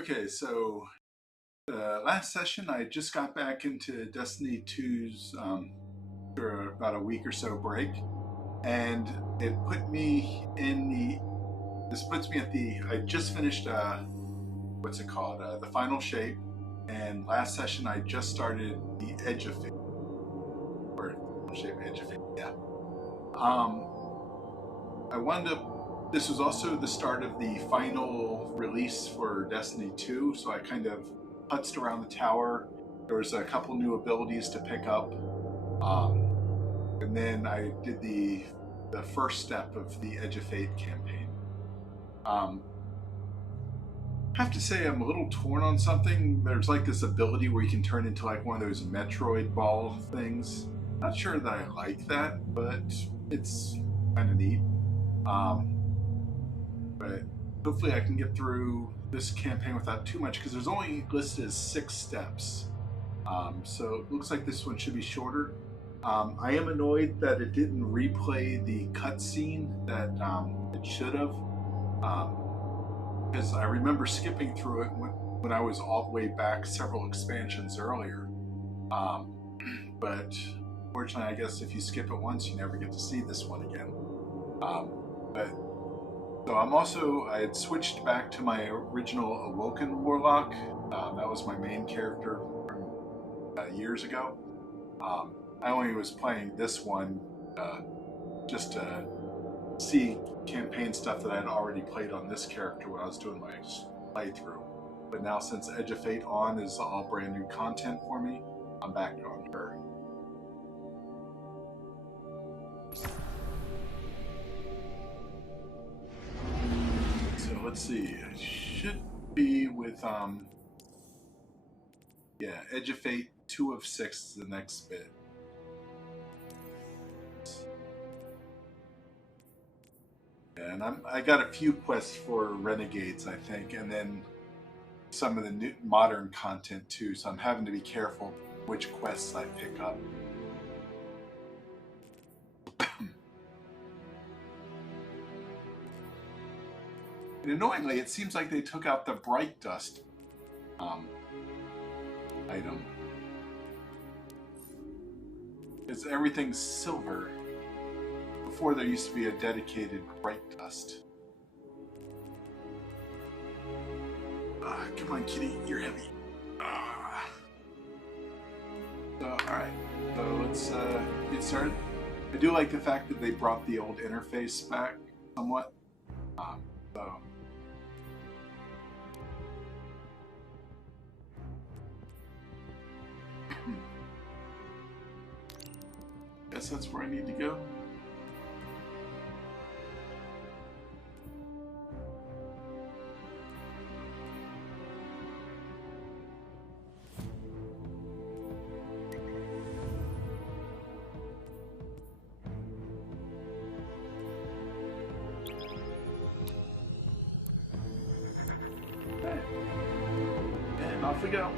Okay, so last session I just got back into Destiny 2's for about a week or so break, and it put me in this puts me at I just finished, what's it called? The final shape, and last session I just started the Edge of Fate, or final shape Edge of Fate, yeah. I wound up This was also the start of the final release for Destiny 2, so I kind of putzed around the tower. There was a couple new abilities to pick up, and then I did the first step of the Edge of Fate campaign. I have to say I'm a little torn on something. There's like this ability where you can turn into like one of those Metroid ball things. Not sure that I like that, but it's kind of neat. But hopefully I can get through this campaign without too much, because there's only listed as 6 steps. So it looks like this one should be shorter. I am annoyed that it didn't replay the cutscene that it should have, because I remember skipping through it when I was all the way back several expansions earlier. But fortunately, I guess if you skip it once, you never get to see this one again. So I had switched back to my original Awoken Warlock. That was my main character from years ago. I only was playing this one just to see campaign stuff that I had already played on this character when I was doing my playthrough. But now, since Edge of Fate On is all brand new content for me, I'm back on her. Let's see, I should be with, Edge of Fate 2 of 6 is the next bit. And I got a few quests for Renegades, I think, and then some of the new modern content too, so I'm having to be careful which quests I pick up. And annoyingly, it seems like they took out the Bright Dust item. Because everything's silver. Before, there used to be a dedicated Bright Dust. Come on, kitty, you're heavy. So, alright, so let's get started. I do like the fact that they brought the old interface back somewhat. Guess that's where I need to go. Okay. And off we go.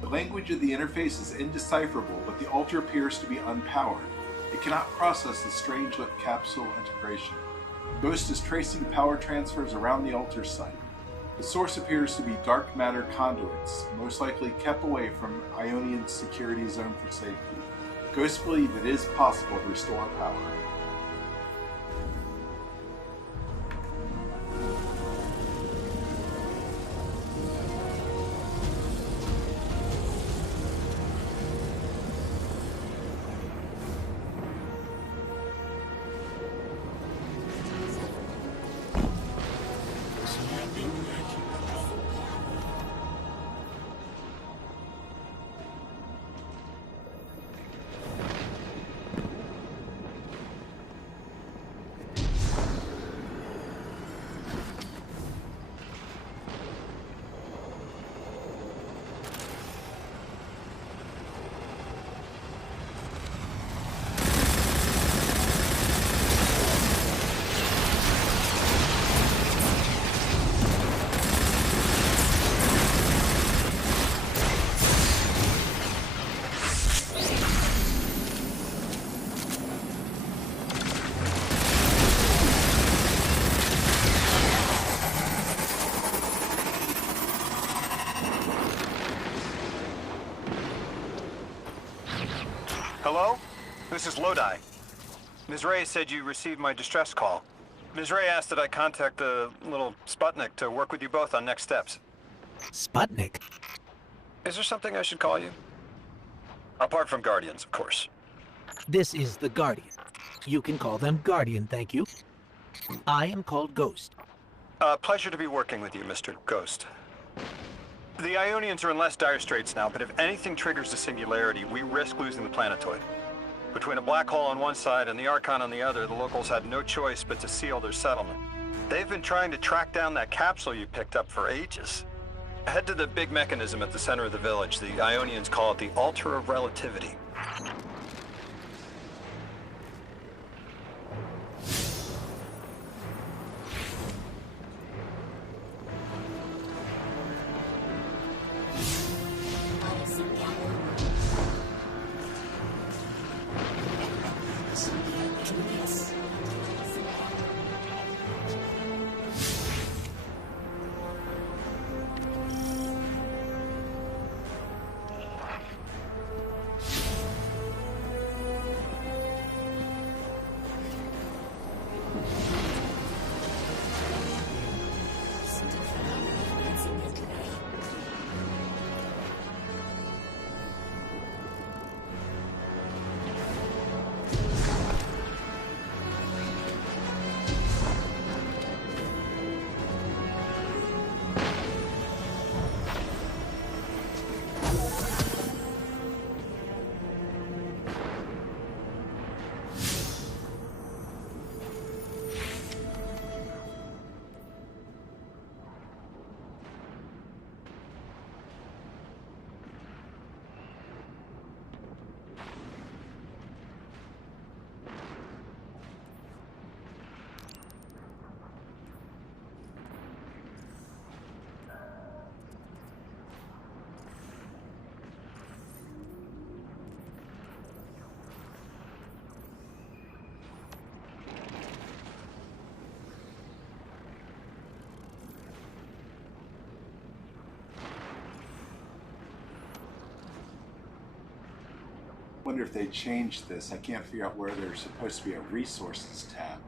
The language of the interface is indecipherable, but the altar appears to be unpowered. It cannot process the Strangelet capsule integration. Ghost is tracing power transfers around the altar site. The source appears to be dark matter conduits, most likely kept away from Ionian's security zone for safety. Ghosts believe it is possible to restore power. Hello? This is Lodi. Ms. Ray said you received my distress call. Ms. Ray asked that I contact the little Sputnik to work with you both on next steps. Sputnik? Is there something I should call you? Apart from Guardians, of course. This is the Guardian. You can call them Guardian, thank you. I am called Ghost. Pleasure to be working with you, Mr. Ghost. The Ionians are in less dire straits now, but if anything triggers the singularity, we risk losing the planetoid. Between a black hole on one side and the Archon on the other, the locals had no choice but to seal their settlement. They've been trying to track down that capsule you picked up for ages. Head to the big mechanism at the center of the village. The Ionians call it the Altar of Relativity. Wonder if they changed this. I can't figure out where there's supposed to be a resources tab.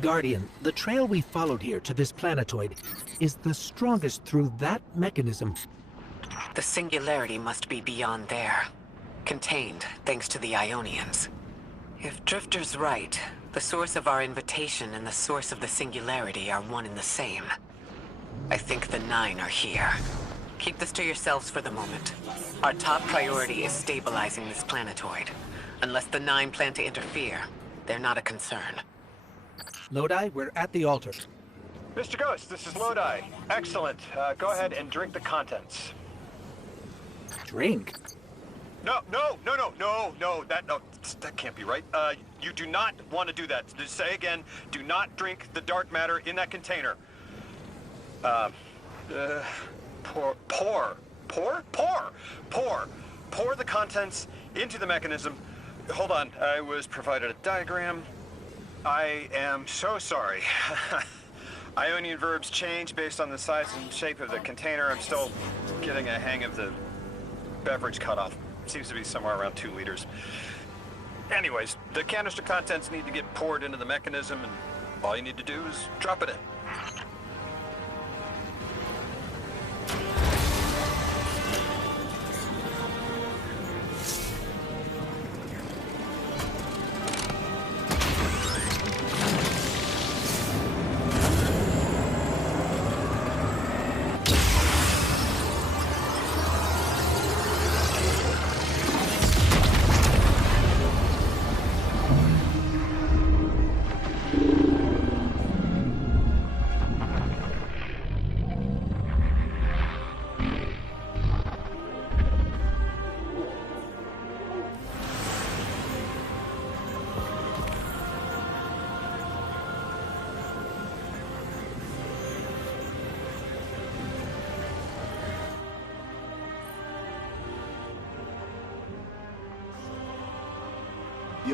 Guardian, the trail we followed here to this planetoid is the strongest through that mechanism. The singularity must be beyond there. Contained, thanks to the Ionians. If Drifter's right, the source of our invitation and the source of the singularity are one and the same. I think the Nine are here. Keep this to yourselves for the moment. Our top priority is stabilizing this planetoid. Unless the Nine plan to interfere, they're not a concern. Lodi, we're at the altar. Mr. Ghost, this is Lodi. Excellent. Go ahead and drink the contents. Drink? No, that can't be right. You do not want to do that. Just say again, do not drink the dark matter in that container. Pour the contents into the mechanism. Hold on, I was provided a diagram. I am so sorry. Ionian verbs change based on the size and shape of the container. I'm still getting a hang of the beverage cutoff. Seems to be somewhere around 2 liters. Anyways, the canister contents need to get poured into the mechanism, and all you need to do is drop it in.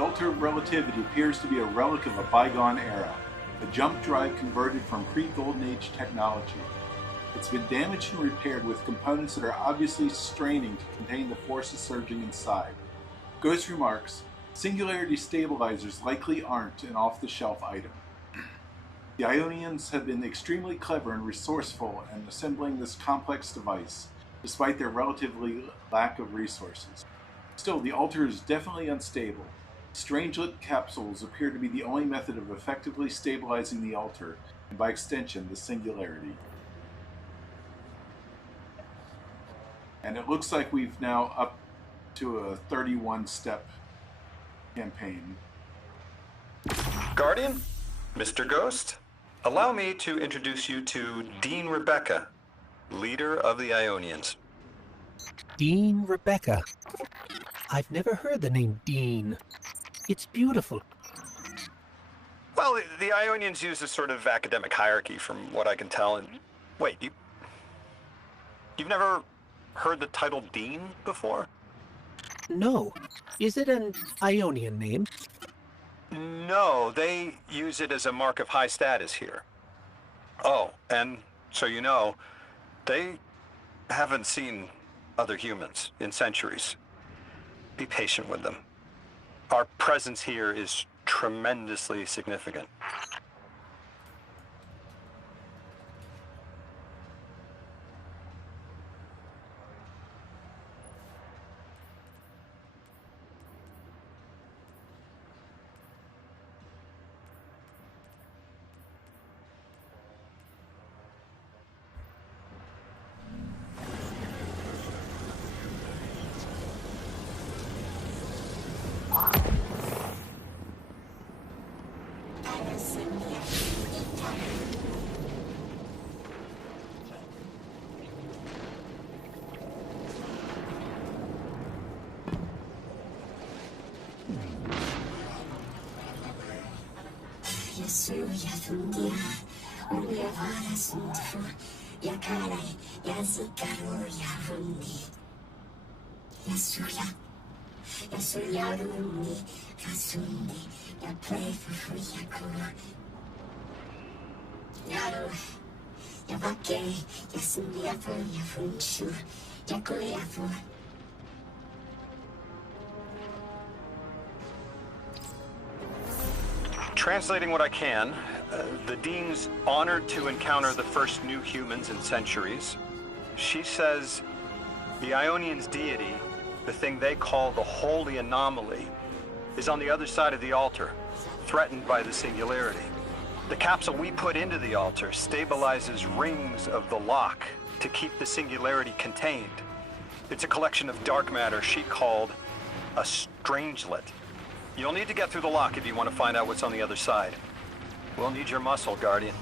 Altar of Relativity appears to be a relic of a bygone era, a jump drive converted from pre-Golden Age technology. It's been damaged and repaired with components that are obviously straining to contain the forces surging inside. Ghost remarks, Singularity stabilizers likely aren't an off-the-shelf item. The Ionians have been extremely clever and resourceful in assembling this complex device, despite their relatively lack of resources. Still, the Altar is definitely unstable. Strangelet capsules appear to be the only method of effectively stabilizing the Altar, and by extension, the Singularity. And it looks like we've now up to a 31-step campaign. Guardian, Mr. Ghost, allow me to introduce you to Dean Rebecca, leader of the Ionians. Dean Rebecca. I've never heard the name Dean. It's beautiful. Well, the Ionians use a sort of academic hierarchy from what I can tell. And wait, you've never heard the title Dean before? No. Is it an Ionian name? No, they use it as a mark of high status here. Oh, and so you know, they haven't seen other humans in centuries. Be patient with them. Our presence here is tremendously significant. Translating what I can, the Dean's honored to encounter the first new humans in centuries. She says the Ionians' deity, the thing they call the Holy Anomaly, is on the other side of the altar, threatened by the Singularity. The capsule we put into the altar stabilizes rings of the lock to keep the Singularity contained. It's a collection of dark matter she called a Strangelet. You'll need to get through the lock if you want to find out what's on the other side. We'll need your muscle, Guardian.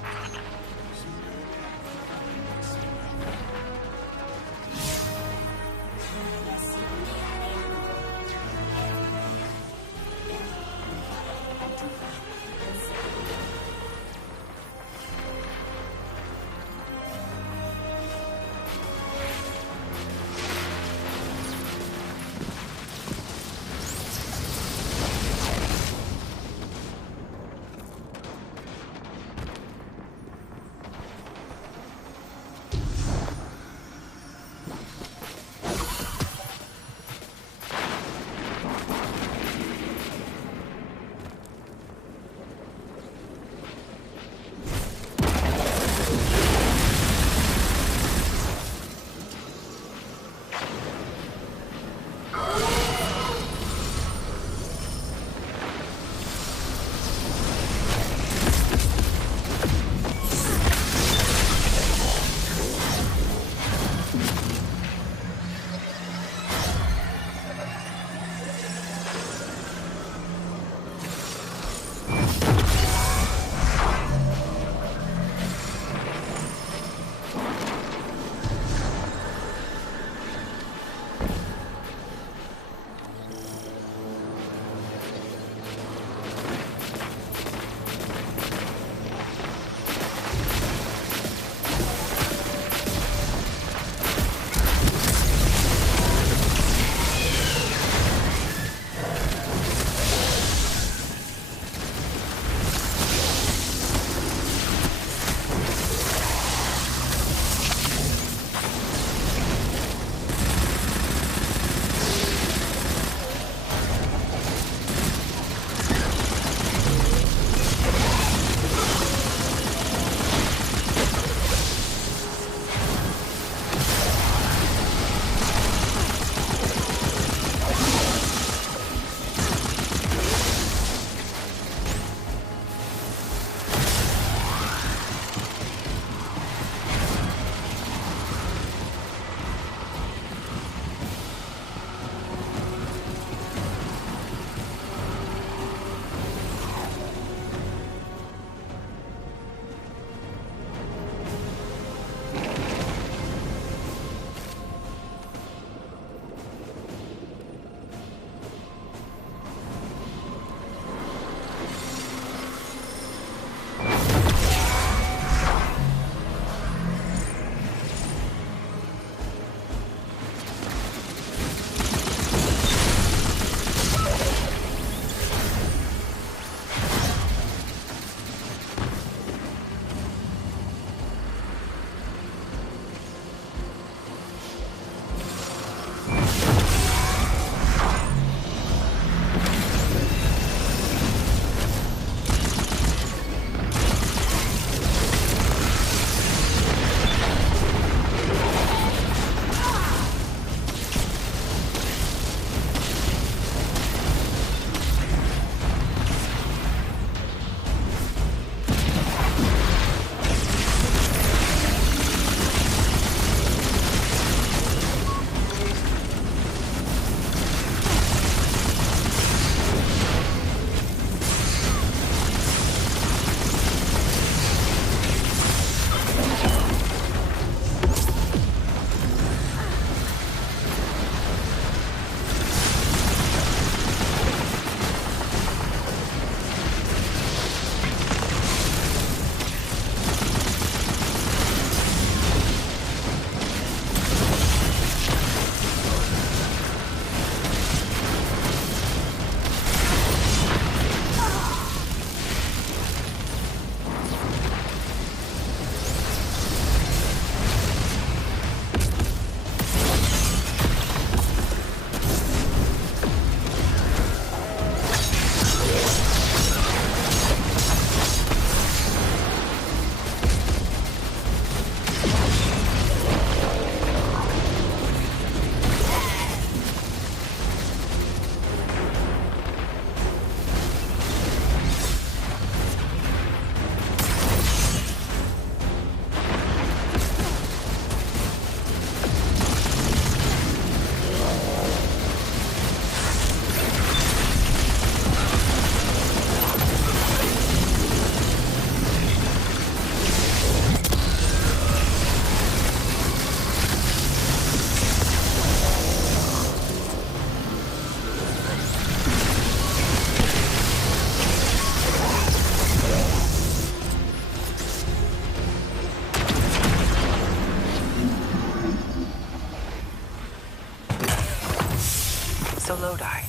Lodi.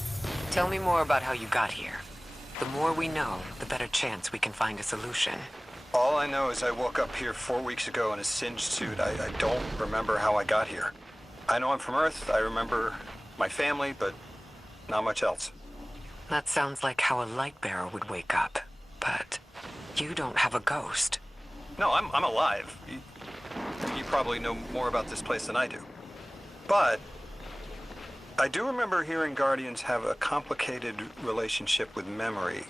Tell me more about how you got here. The more we know, the better chance we can find a solution. All I know is I woke up here 4 weeks ago in a singed suit. I don't remember how I got here. I know I'm from Earth. I remember my family, but not much else. That sounds like how a Lightbearer would wake up. But you don't have a ghost. No, I'm alive. You probably know more about this place than I do. But I do remember hearing Guardians have a complicated relationship with memory.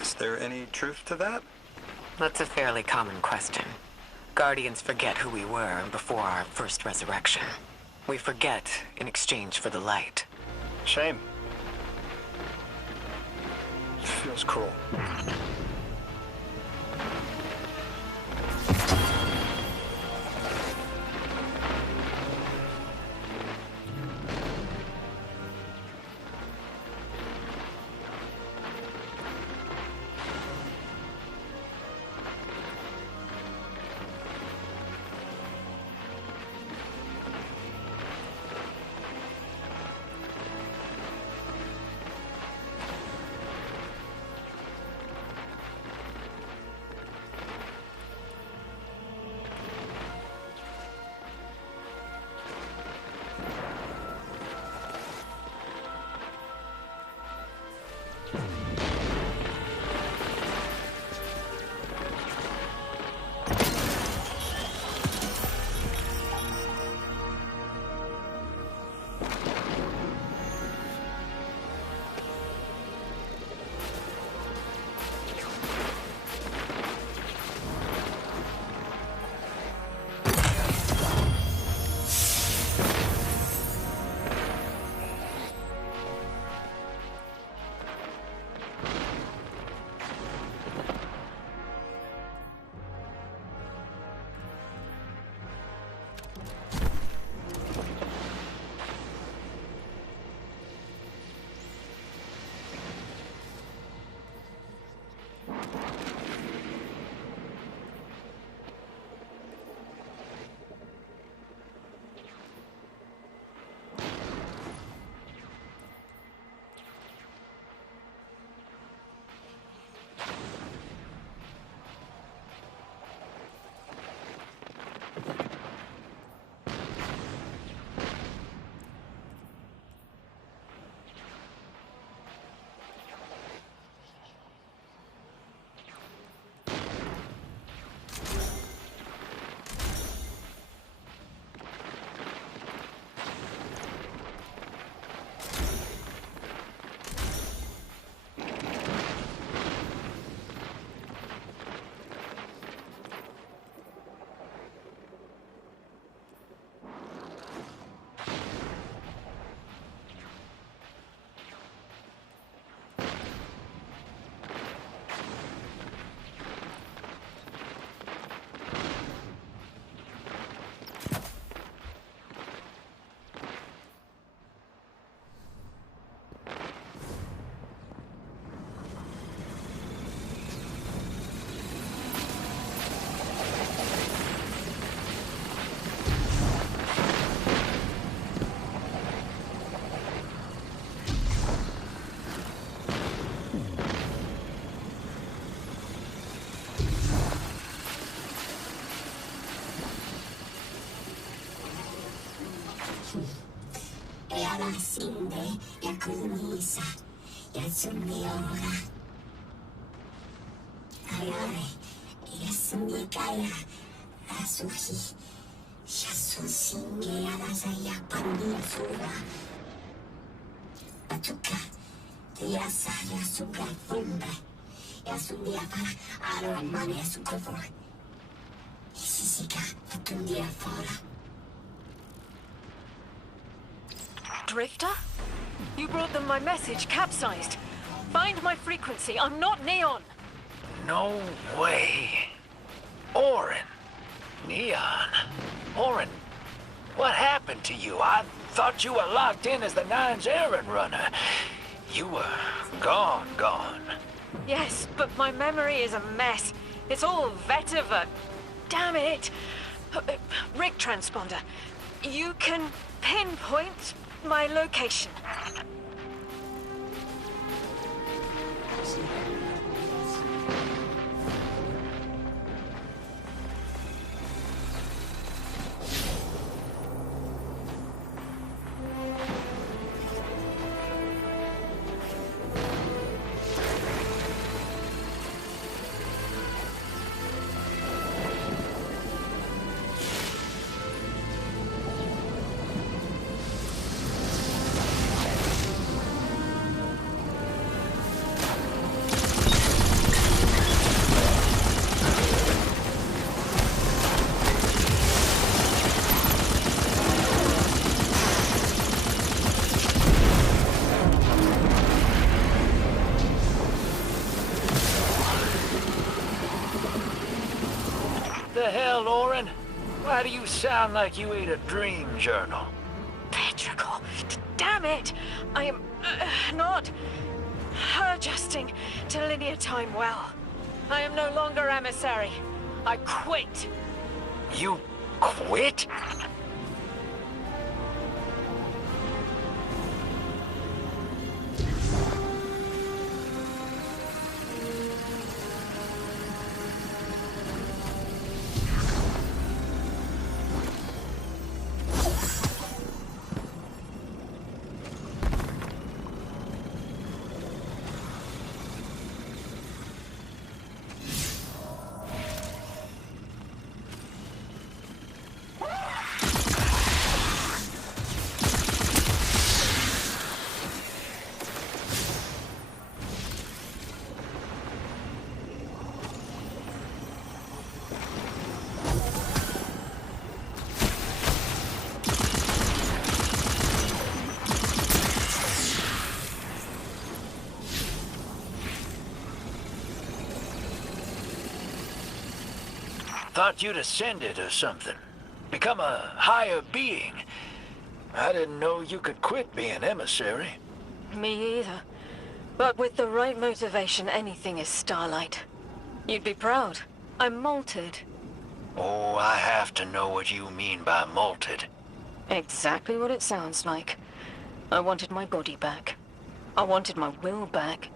Is there any truth to that? That's a fairly common question. Guardians forget who we were before our first resurrection. We forget in exchange for the light. Shame. Feels cruel. Sinde, Yakunisa, Yatsumiora. Ayare, Yasumikaya, Asuhi, Yasusinge, Arasaya, Pandisura. Atuka, Yasa, Yasuga, Fumbe, Yasumiapa, Aramane, Sukova. Isisika, Atundia Fora. Drifter? You brought them my message, capsized. Find my frequency. I'm not Neon. No way. Orin. Neon. Orin, what happened to you? I thought you were locked in as the Nine's errand runner. You were gone. Yes, but my memory is a mess. It's all vetiver. Damn it. Rig transponder. You can pinpoint my location. The hell, Orin? Why do you sound like you ate a dream journal? Petrichor, damn it! I am not adjusting to linear time well. I am no longer emissary. I quit. You quit? Thought you'd ascended or something. Become a higher being. I didn't know you could quit being emissary. Me either. But with the right motivation, anything is Starlight. You'd be proud. I'm malted. Oh, I have to know what you mean by malted. Exactly what it sounds like. I wanted my body back. I wanted my will back.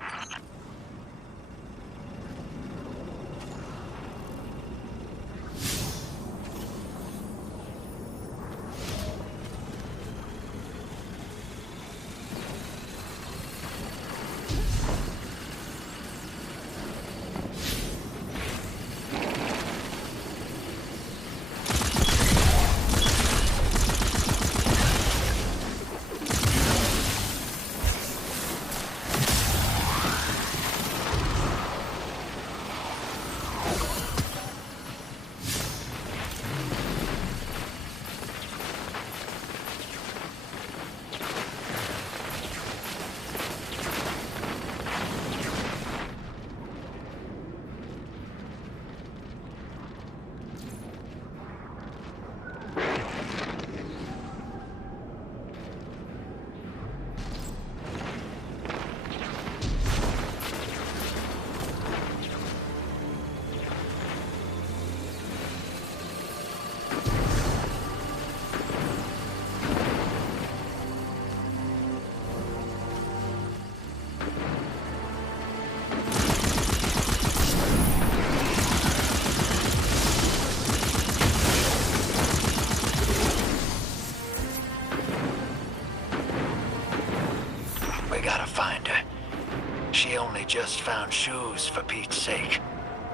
She only just found shoes, for Pete's sake.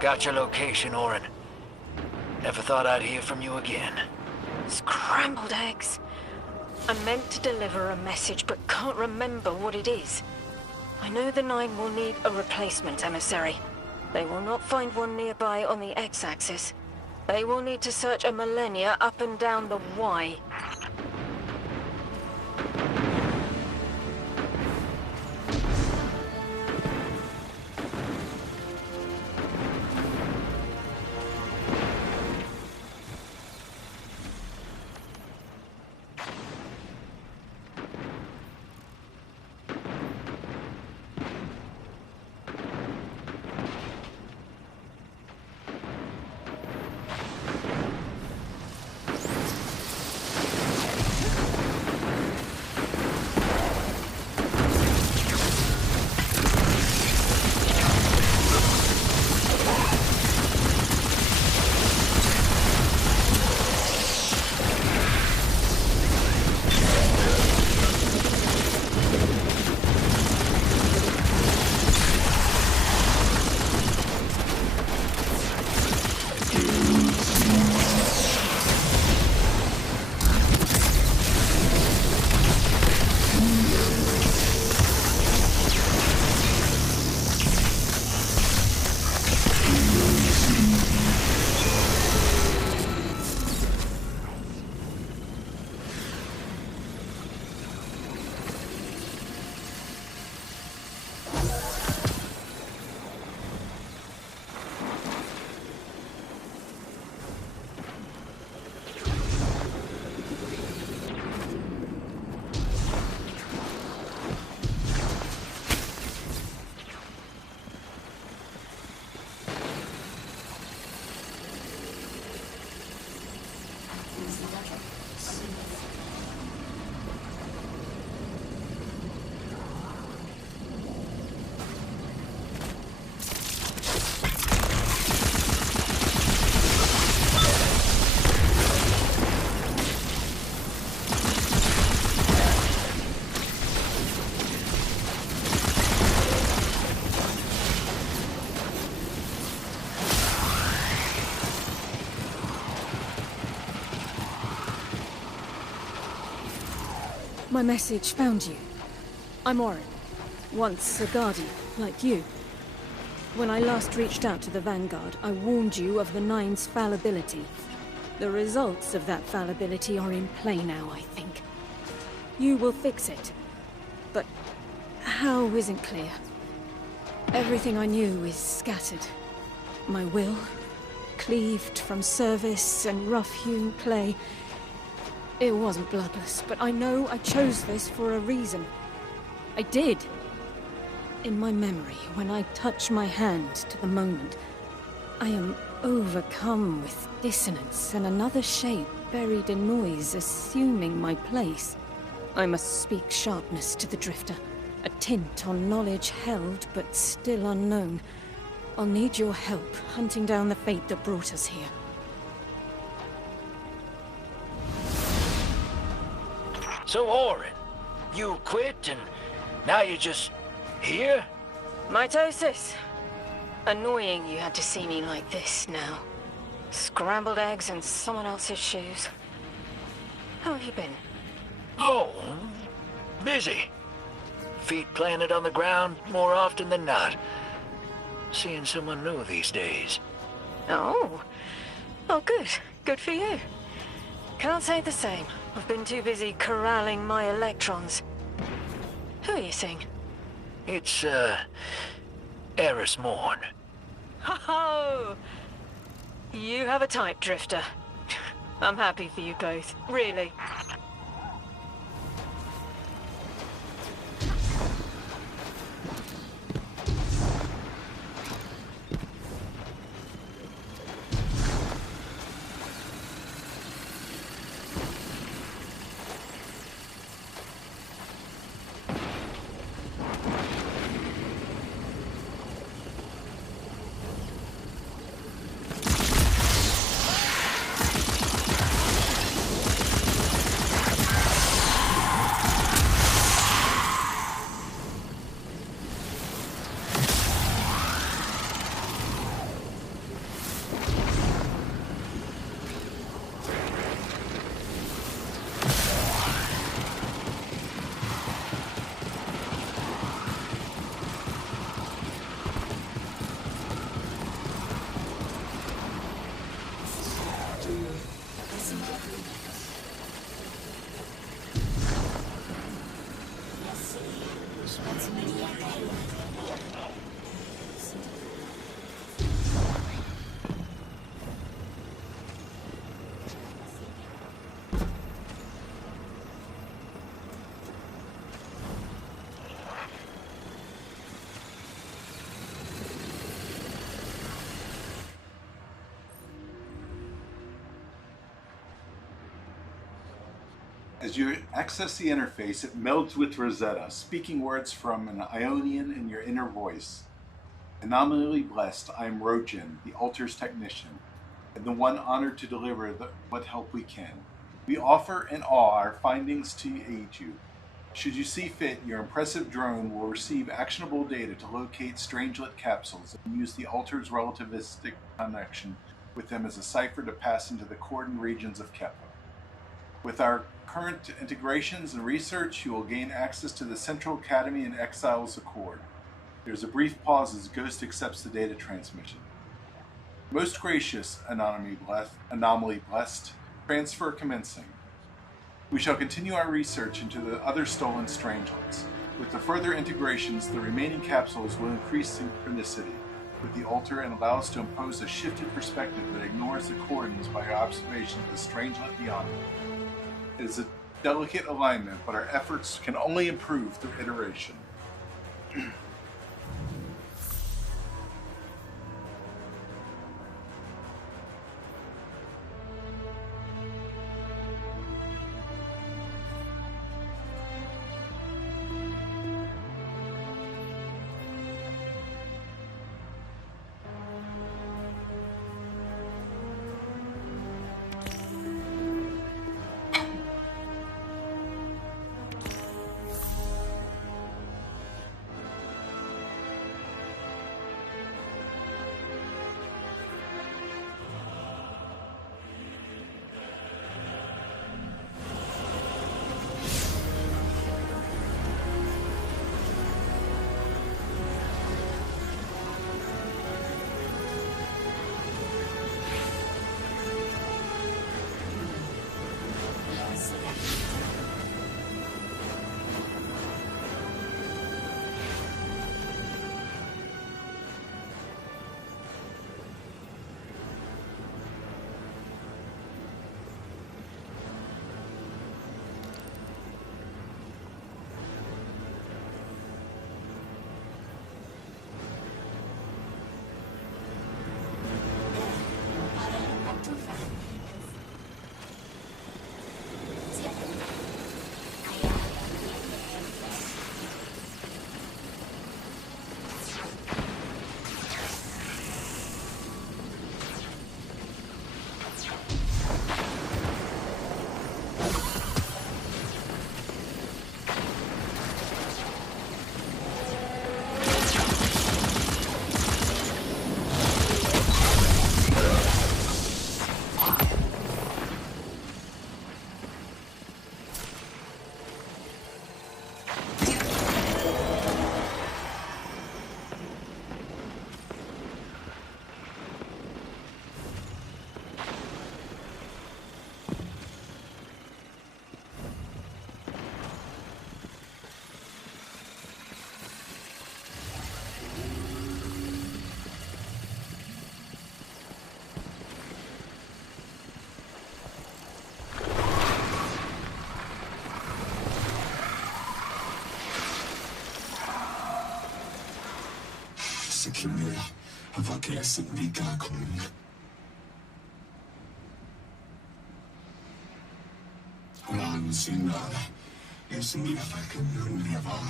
Got your location, Orin. Never thought I'd hear from you again. Scrambled eggs. I meant to deliver a message, but can't remember what it is. I know the Nine will need a replacement emissary. They will not find one nearby on the X-axis. They will need to search a millennia up and down the Y. My message found you. I'm Orin, once a Guardian, like you. When I last reached out to the Vanguard, I warned you of the Nine's fallibility. The results of that fallibility are in play now, I think. You will fix it. But how isn't clear. Everything I knew is scattered. My will, cleaved from service and rough-hewn clay. It wasn't bloodless, but I know I chose this for a reason. I did. In my memory, when I touch my hand to the moment, I am overcome with dissonance and another shape buried in noise assuming my place. I must speak sharpness to the Drifter, a tint on knowledge held but still unknown. I'll need your help hunting down the fate that brought us here. So, Orin, you quit and now you're just here? Mitosis. Annoying you had to see me like this now. Scrambled eggs in someone else's shoes. How have you been? Oh, busy. Feet planted on the ground more often than not. Seeing someone new these days. Oh. Oh, good. Good for you. Can't say the same. I've been too busy corralling my electrons. Who are you seeing? It's, Eris Morn. Ho-ho! You have a type, Drifter. I'm happy for you both, really. As you access the interface, it melds with Rosetta, speaking words from an Ionian in your inner voice. Anomalily blessed, I am Rojin, the Altar's technician, and the one honored to deliver what help we can. We offer in awe our findings to aid you. Should you see fit, your impressive drone will receive actionable data to locate Strangelet capsules and use the Altar's relativistic connection with them as a cipher to pass into the cordon regions of Kepha. With our current integrations and research, you will gain access to the Central Academy and Exiles Accord. There's a brief pause as Ghost accepts the data transmission. Most gracious, Anomaly Blessed, transfer commencing. We shall continue our research into the other stolen Strangelets. With the further integrations, the remaining capsules will increase synchronicity with the Altar and allow us to impose a shifted perspective that ignores the cordons by our observation of the Strangelet beyond them. It is a delicate alignment, but our efforts can only improve through iteration. 힘을 하겠습니까, 군? 왕신아, 예수님의 밝은 눈을 봐.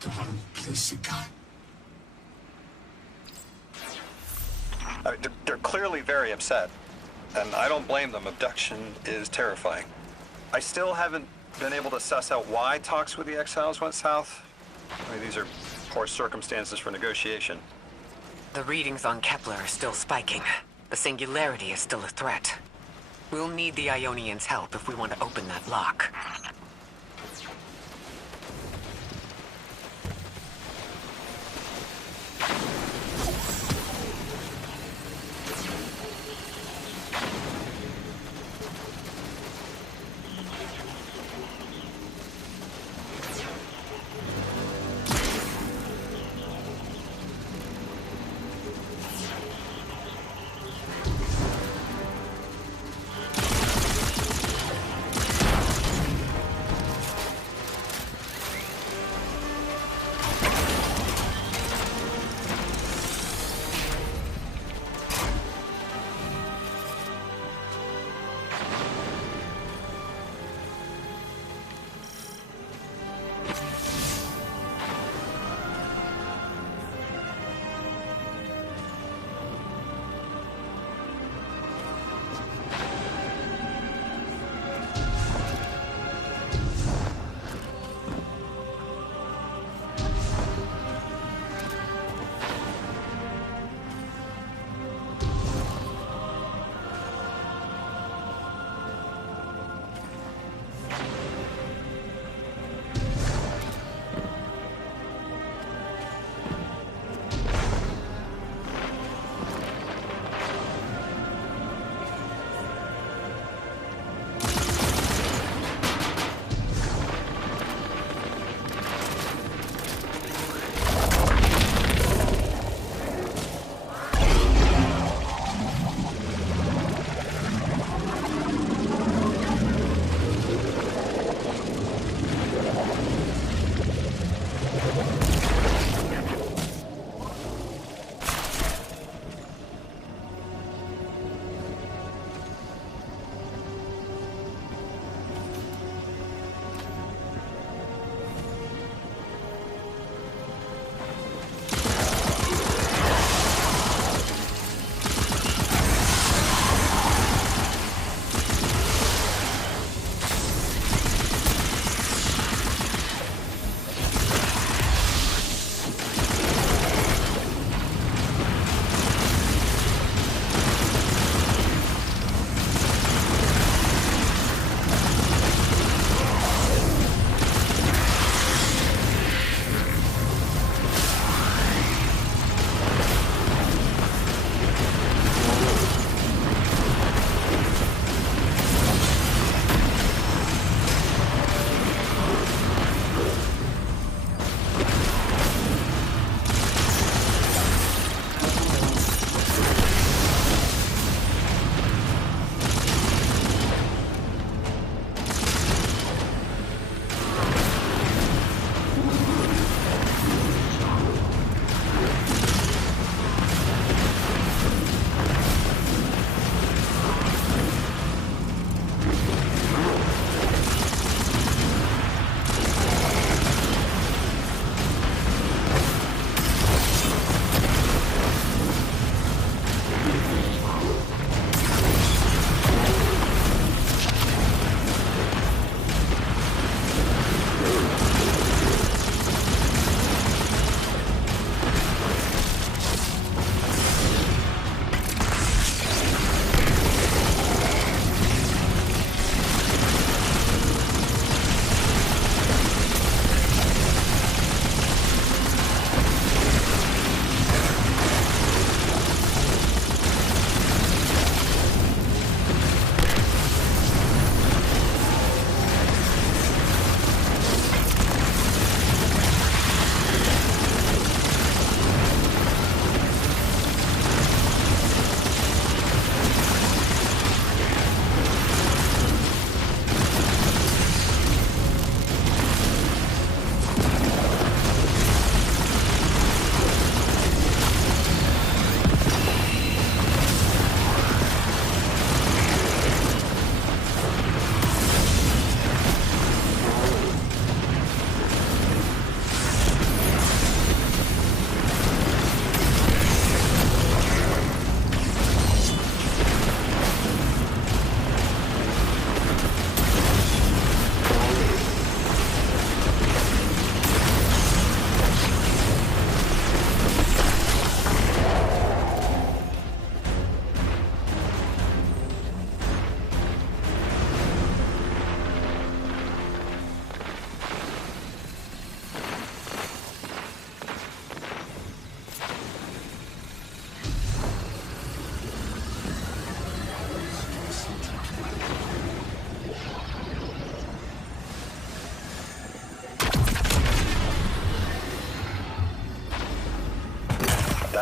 다음 플래시카. They're clearly very upset, and I don't blame them. Abduction is terrifying. I still haven't been able to suss out why talks with the exiles went south. I mean, these are poor circumstances for negotiation. The readings on Kepler are still spiking. The Singularity is still a threat. We'll need the Ionians' help if we want to open that lock.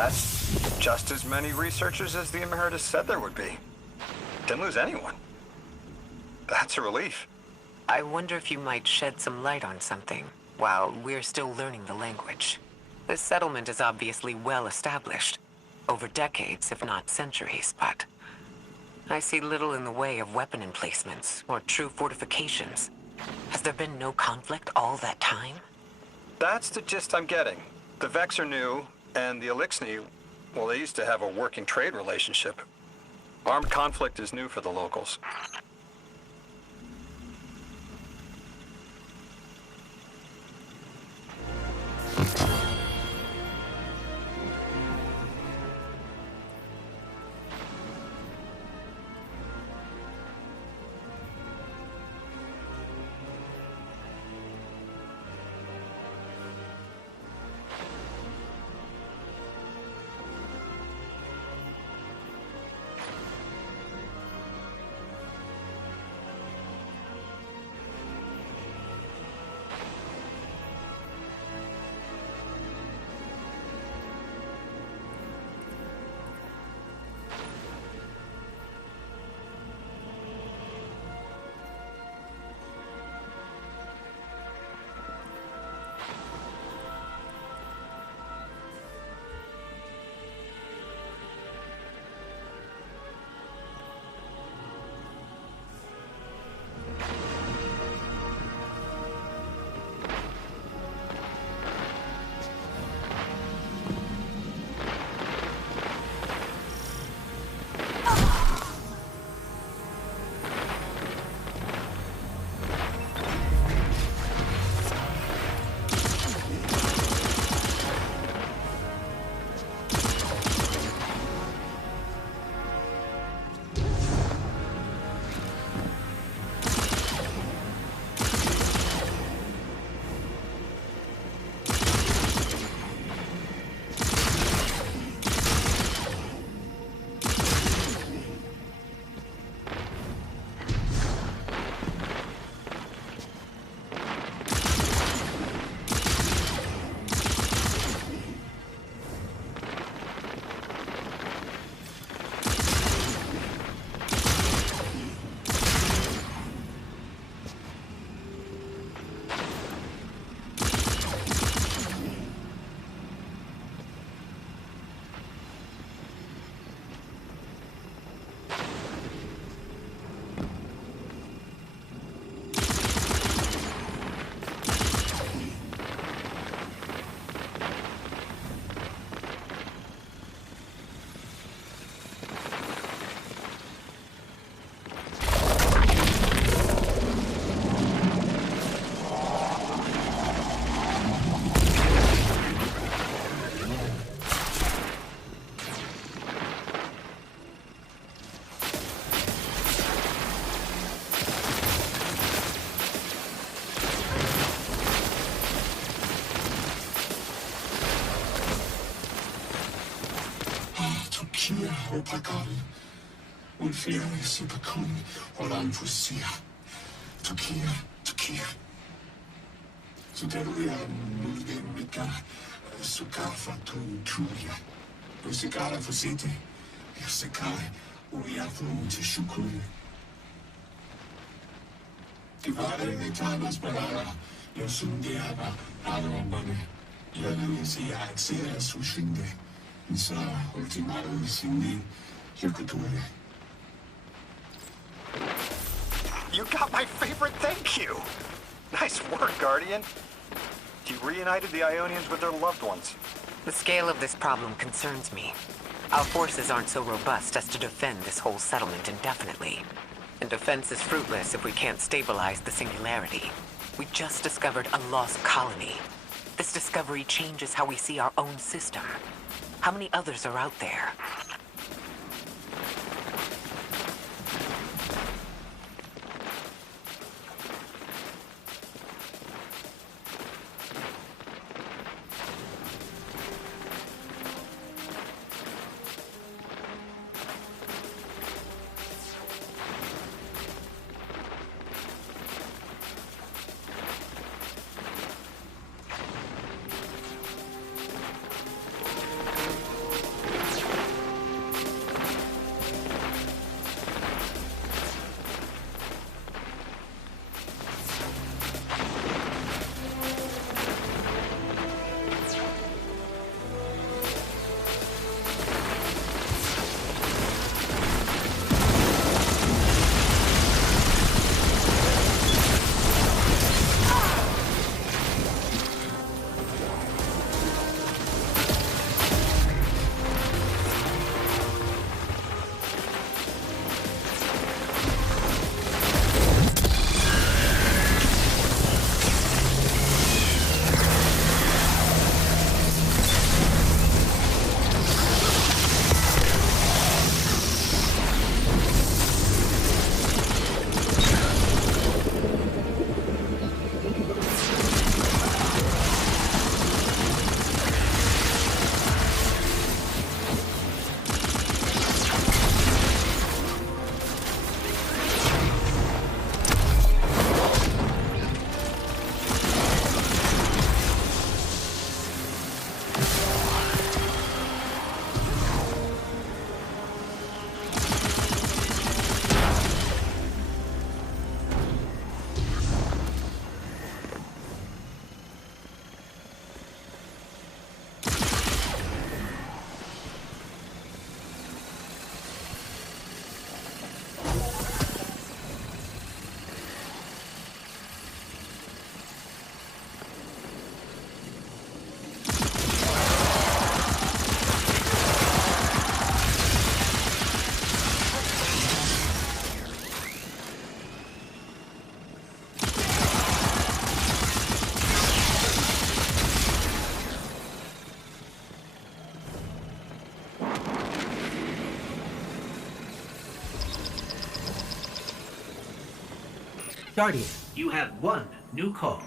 That's just as many researchers as the Emeritus said there would be. Didn't lose anyone. That's a relief. I wonder if you might shed some light on something while we're still learning the language. This settlement is obviously well established. Over decades, if not centuries, but I see little in the way of weapon emplacements or true fortifications. Has there been no conflict all that time? That's the gist I'm getting. The Vex are new, and the Elixni, well, they used to have a working trade relationship. Armed conflict is new for the locals. Opakari, Ulfia Sipakun, Olan Fusia, Tukia. Suderuia Mulgemika, Sukafa Tuya, Usikara Fusite, Yasakai, Uyafu Tishukun. Divare de Tamas Balala, Yosundiaba, Alamane, Yalusia, Xera Sushinde. Sa ultimatum sindi Yakutore. You got my favorite thank you! Nice work, Guardian. You reunited the Ionians with their loved ones. The scale of this problem concerns me. Our forces aren't so robust as to defend this whole settlement indefinitely. And defense is fruitless if we can't stabilize the Singularity. We just discovered a lost colony. This discovery changes how we see our own system. How many others are out there? Guardian, you have one new call.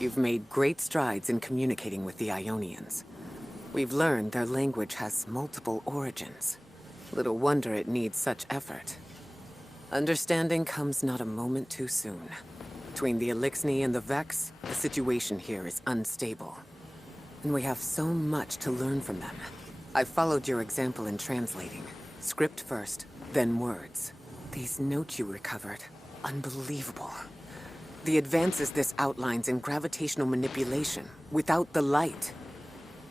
You've made great strides in communicating with the Ionians. We've learned their language has multiple origins. Little wonder it needs such effort. Understanding comes not a moment too soon. Between the Elixni and the Vex, the situation here is unstable. And we have so much to learn from them. I followed your example in translating. Script first, then words. These notes you recovered, unbelievable. The advances this outlines in gravitational manipulation, without the light.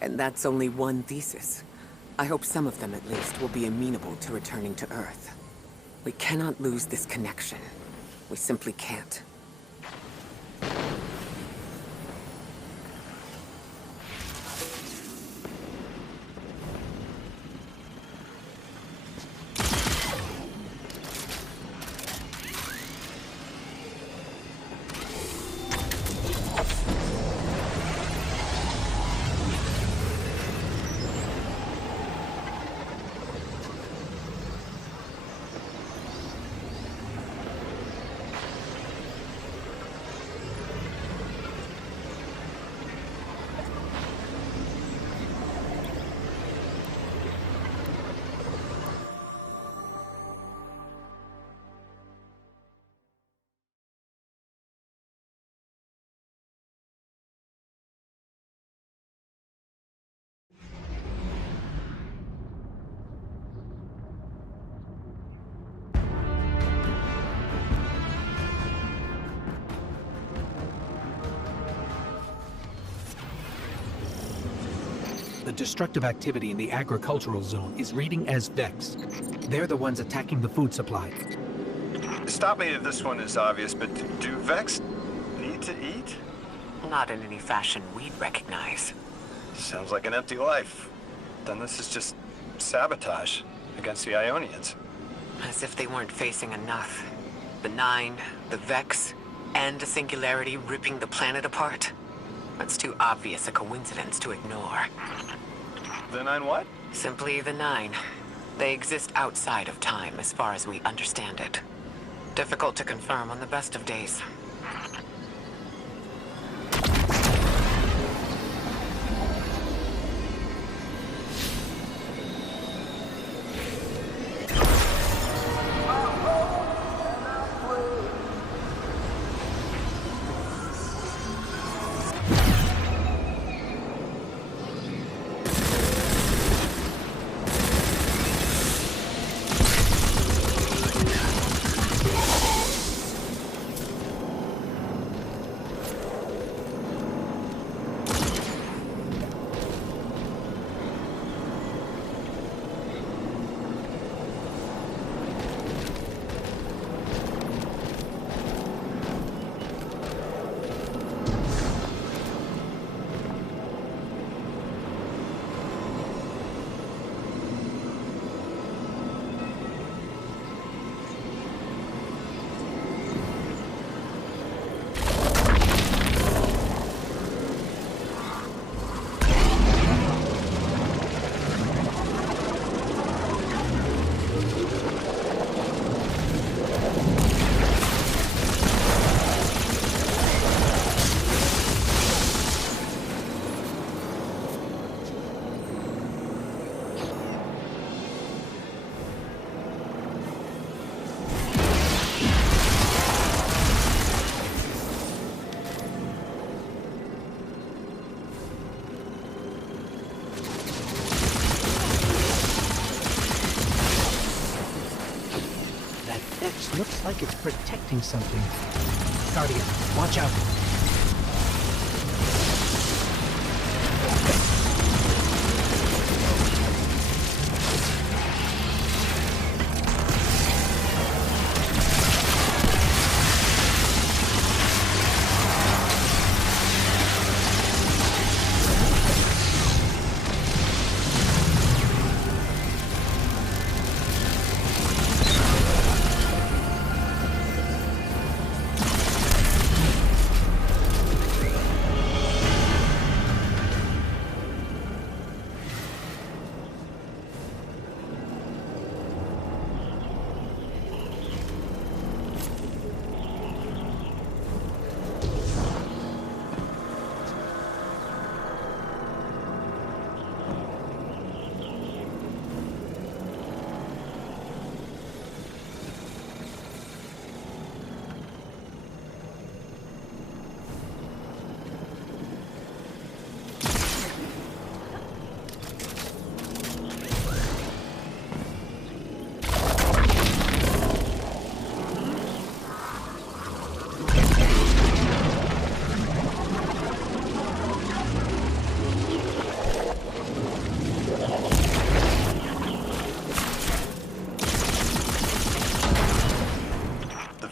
And that's only one thesis. I hope some of them at least will be amenable to returning to Earth. We cannot lose this connection. We simply can't. The destructive activity in the agricultural zone is reading as Vex. They're the ones attacking the food supply. Stop me if this one is obvious, but do Vex need to eat? Not in any fashion we'd recognize. Sounds like an empty life. Then this is just sabotage against the Ionians. As if they weren't facing enough. The Nine, the Vex, and a singularity ripping the planet apart. That's too obvious a coincidence to ignore. The Nine what? Simply the Nine. They exist outside of time as far as we understand it. Difficult to confirm on the best of days. Looks like it's protecting something. Guardian, watch out.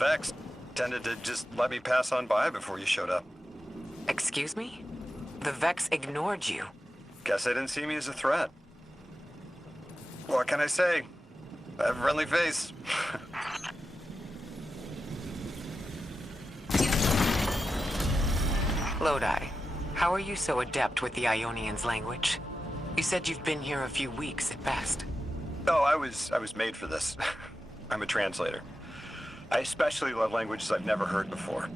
Vex tended to just let me pass on by before you showed up. Excuse me? The Vex ignored you. Guess they didn't see me as a threat. What can I say? I have a friendly face. Lodi, how are you so adept with the Ionian's language? You said you've been here a few weeks at best. Oh, I was made for this. I'm a translator. I especially love languages I've never heard before.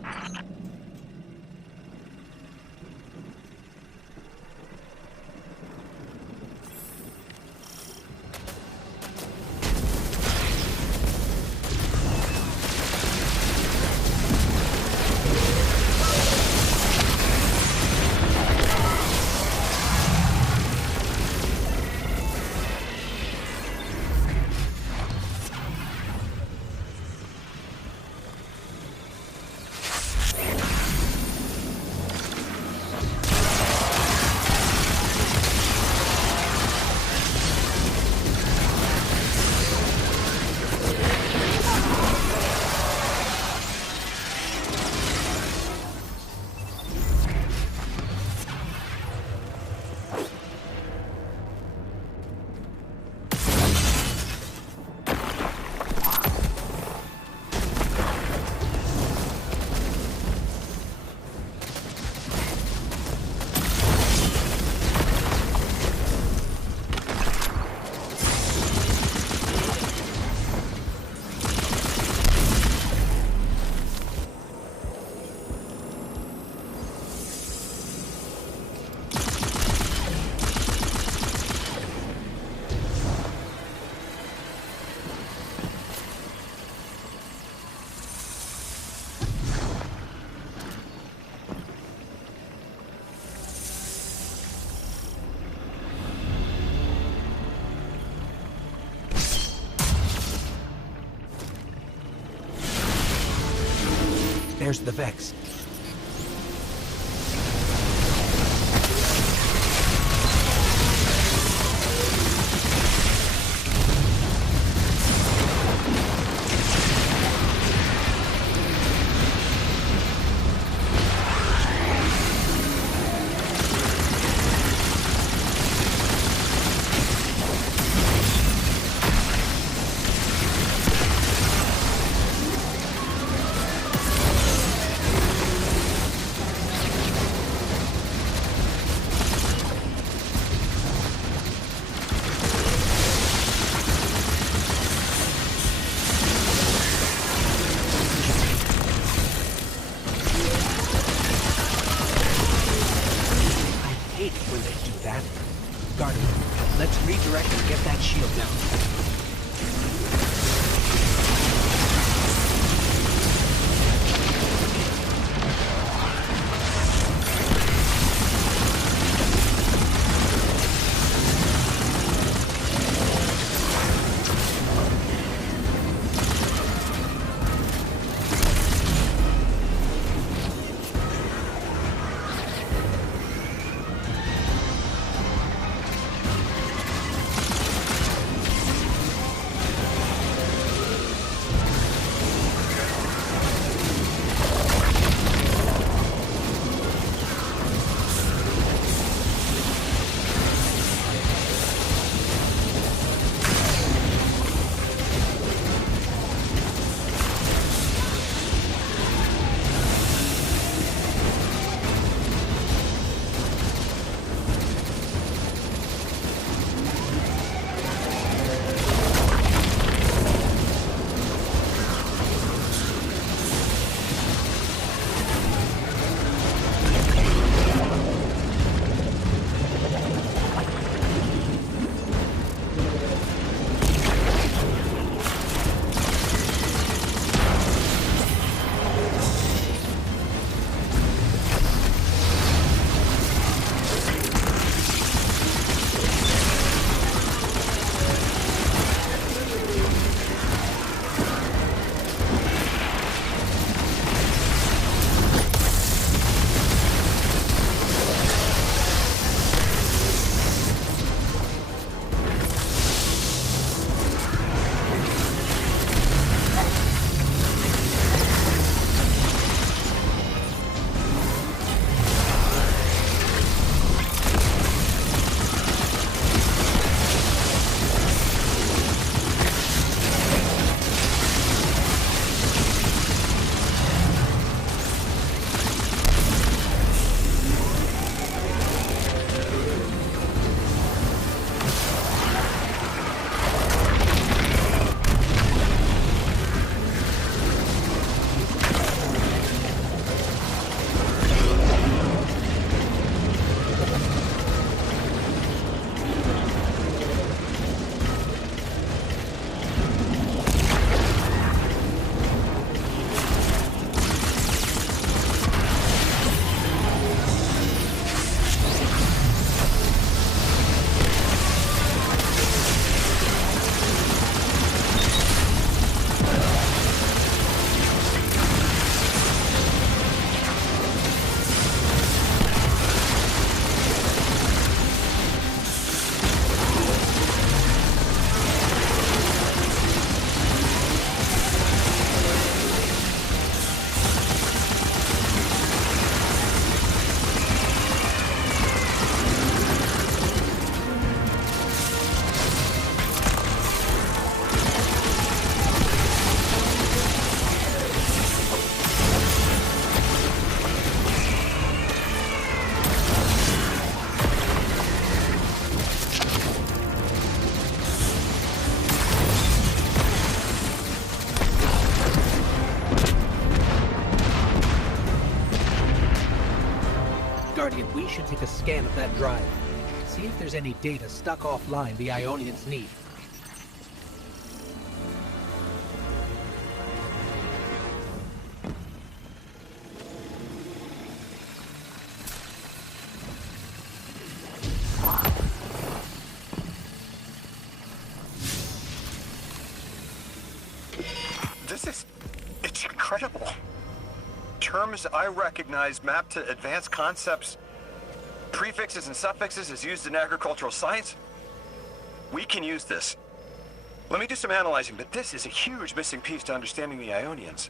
There's the Vex. should take a scan of that drive. See if there's any data stuck offline the Ionians need. It's incredible. Terms I recognize mapped to advanced concepts, prefixes and suffixes as used in agricultural science. We can use this. Let me do some analyzing, but this is a huge missing piece to understanding the Ionians.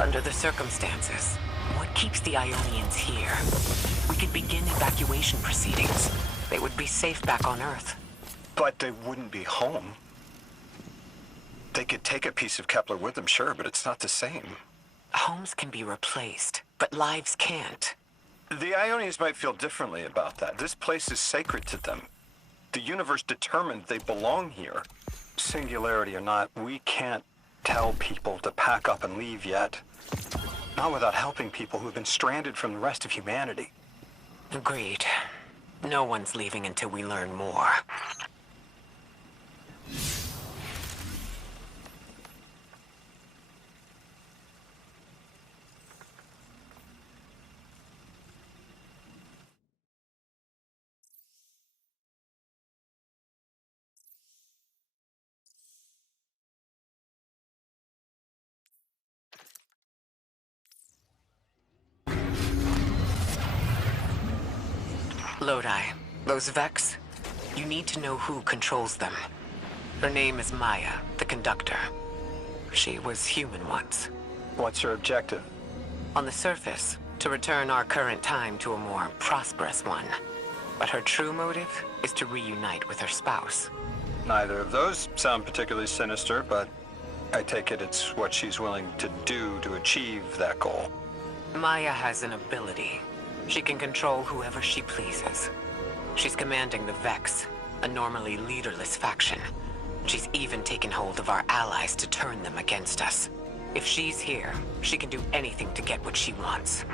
Under the circumstances, what keeps the Ionians here? We could begin evacuation proceedings. They would be safe back on Earth. But they wouldn't be home. They could take a piece of Kepler with them, sure, but it's not the same. Homes can be replaced, but lives can't. The Ionians might feel differently about that. This place is sacred to them. The universe determined they belong here. Singularity or not, we can't tell people to pack up and leave yet. Not without helping people who've been stranded from the rest of humanity. Agreed. No one's leaving until we learn more. Lodi, those Vex, you need to know who controls them. Her name is Maya, the conductor. She was human once. What's her objective? On the surface, to return our current time to a more prosperous one. But her true motive is to reunite with her spouse. Neither of those sound particularly sinister, but I take it it's what she's willing to do to achieve that goal. Maya has an ability. She can control whoever she pleases. She's commanding the Vex, a normally leaderless faction. She's even taken hold of our allies to turn them against us. If she's here, she can do anything to get what she wants.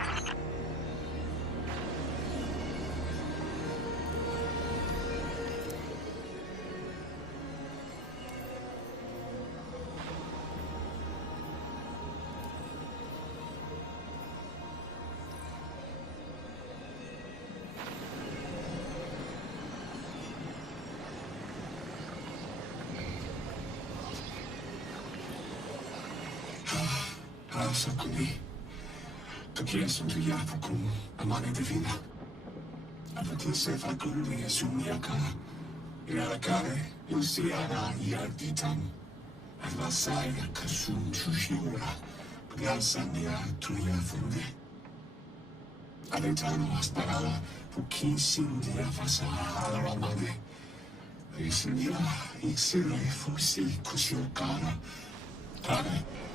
Alza qui. Tu chiesto intuiata con la mano divina. Avete se fa quelli e su mia cara. E alla care, io siara iarditan. E la saia che sun ciusciura. Piazza mia tuia funde. Aventano a sparare, pochissimi dia fassa alla ramane. E se mira, xere fossi così cara. Tare.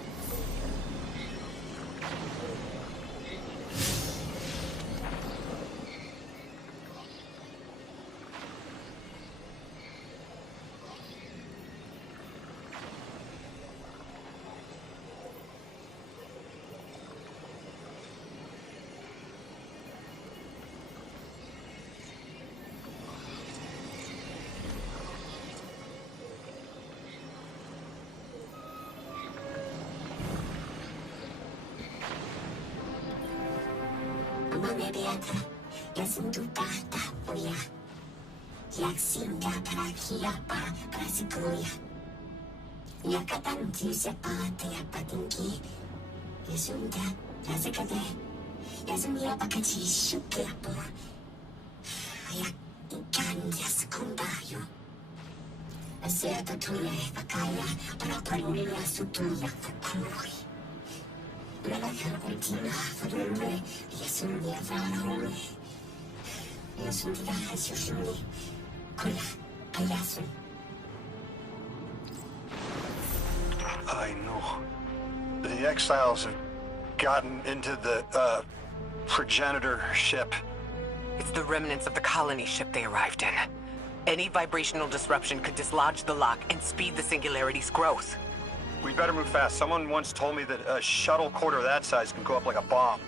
Mame beata, yasunduka tapuya. Yaksinda parakia pa prasikuya. Yakatanti sepate yapatinki. Yasunda, yazakade. Yasumia pakachi shukiapo. Ayak ikan yasakundayo. Acerta tule pakaya para parulia sutuya fakuri. Relaka ultima furule, yasumia varule. Yasumia hasushuli. Kula, ayasu. I know. The exiles have gotten into the, progenitor ship. It's the remnants of the colony ship they arrived in. Any vibrational disruption could dislodge the lock and speed the Singularity's growth. We better move fast. Someone once told me that a shuttle quarter that size can go up like a bomb.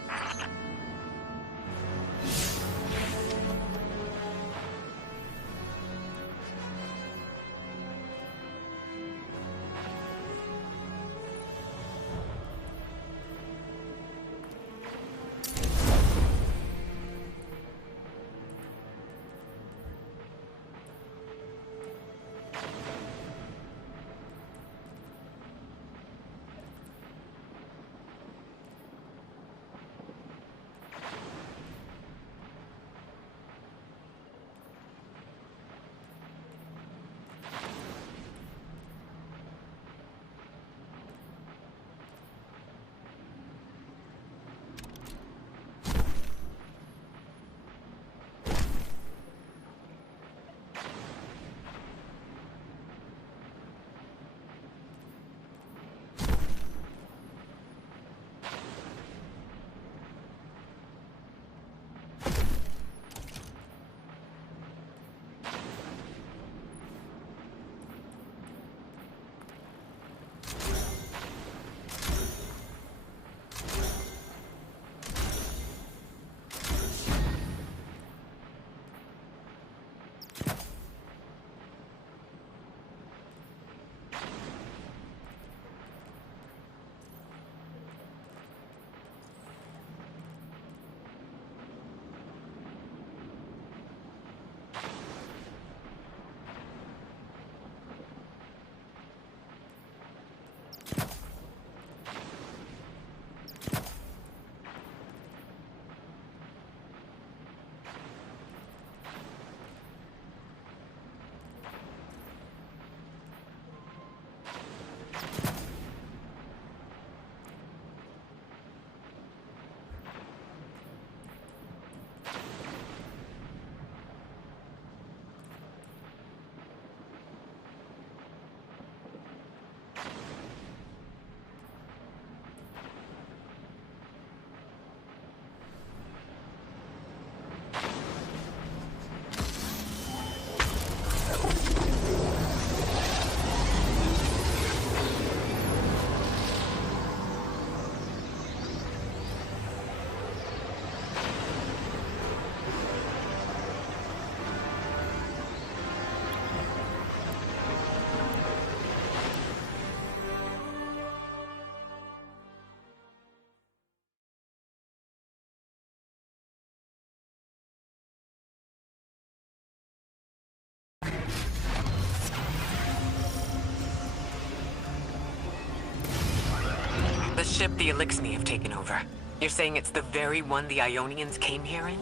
The ship the Elixni have taken over. You're saying it's the very one the Ionians came here in?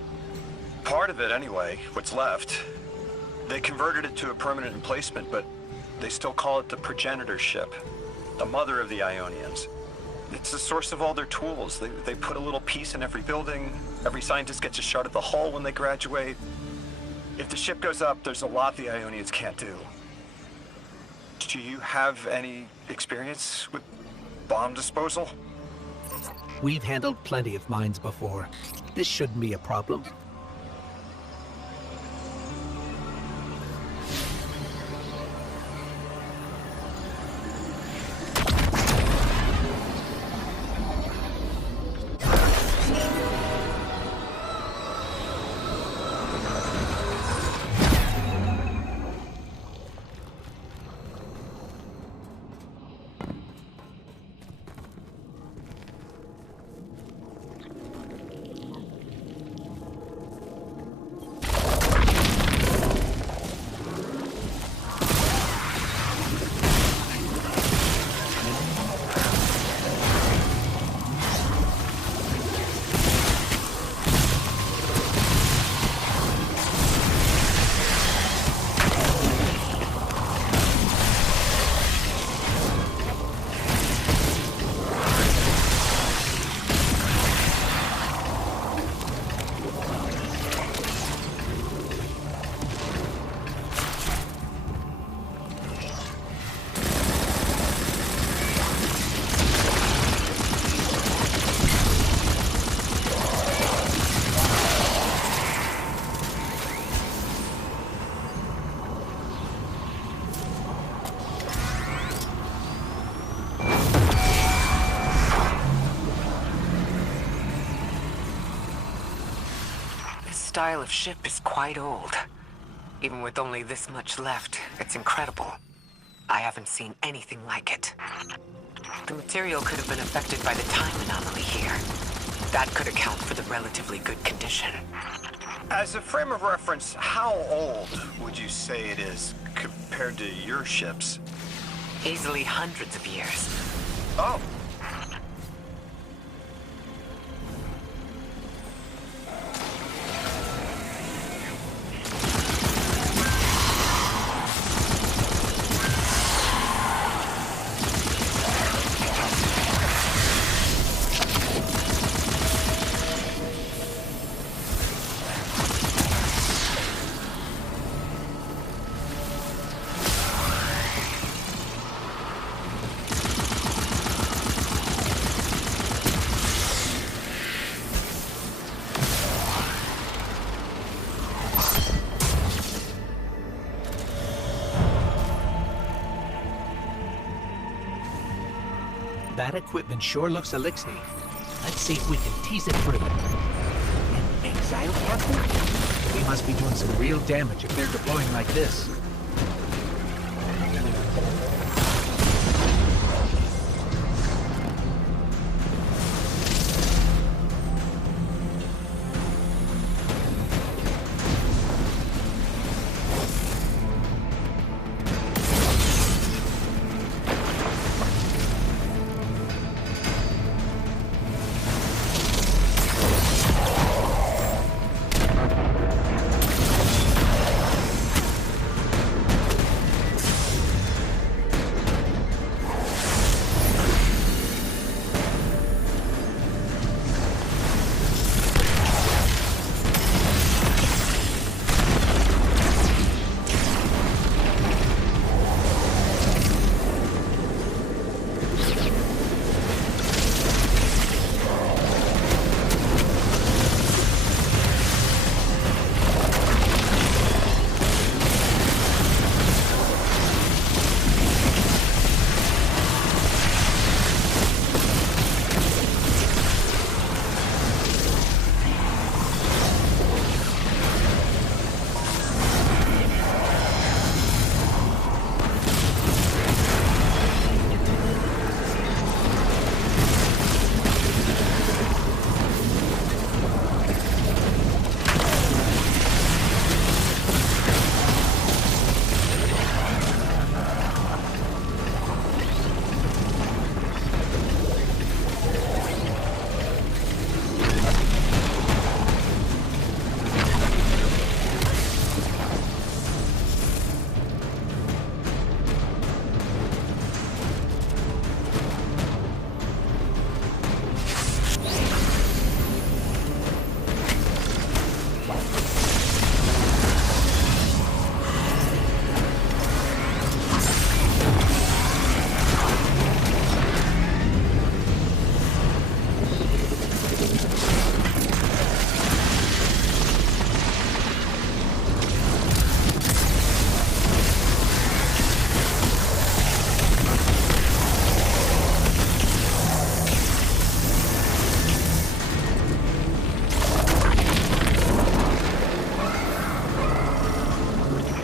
Part of it, anyway. What's left. They converted it to a permanent emplacement, but they still call it the progenitor ship. The mother of the Ionians. It's the source of all their tools. They put a little piece in every building. Every scientist gets a shot at the hull when they graduate. If the ship goes up, there's a lot the Ionians can't do. Do you have any experience with bomb disposal? We've handled plenty of mines before. This shouldn't be a problem. style of ship is quite old. Even with only this much left, it's incredible. I haven't seen anything like it. The material could have been affected by the time anomaly here. That could account for the relatively good condition. As a frame of reference, how old would you say it is compared to your ships? Easily hundreds of years. Oh. That equipment sure looks elixir. Let's see if we can tease it through. An exile parcel? We must be doing some real damage if they're deploying like this.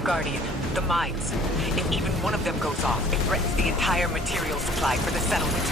Guardian, the mines. If even one of them goes off, it threatens the entire material supply for the settlement.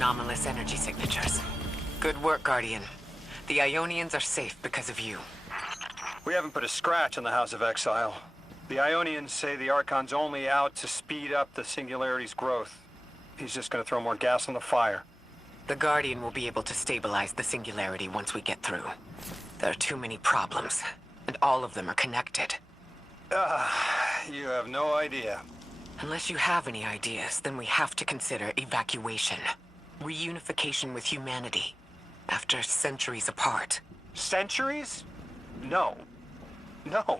anomalous energy signatures. Good work, Guardian. The Ionians are safe because of you. We haven't put a scratch on the House of Exile. The Ionians say the Archon's only out to speed up the Singularity's growth. He's just gonna throw more gas on the fire. The Guardian will be able to stabilize the Singularity once we get through. There are too many problems, and all of them are connected. You have no idea. Unless you have any ideas, then we have to consider evacuation. Reunification with humanity. After centuries apart. Centuries? No. No,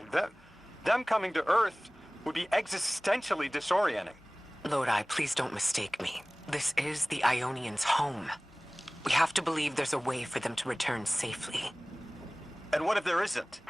them coming to Earth would be existentially disorienting. Lodi, please don't mistake me. This is the Ionians' home. We have to believe there's a way for them to return safely. And what if there isn't?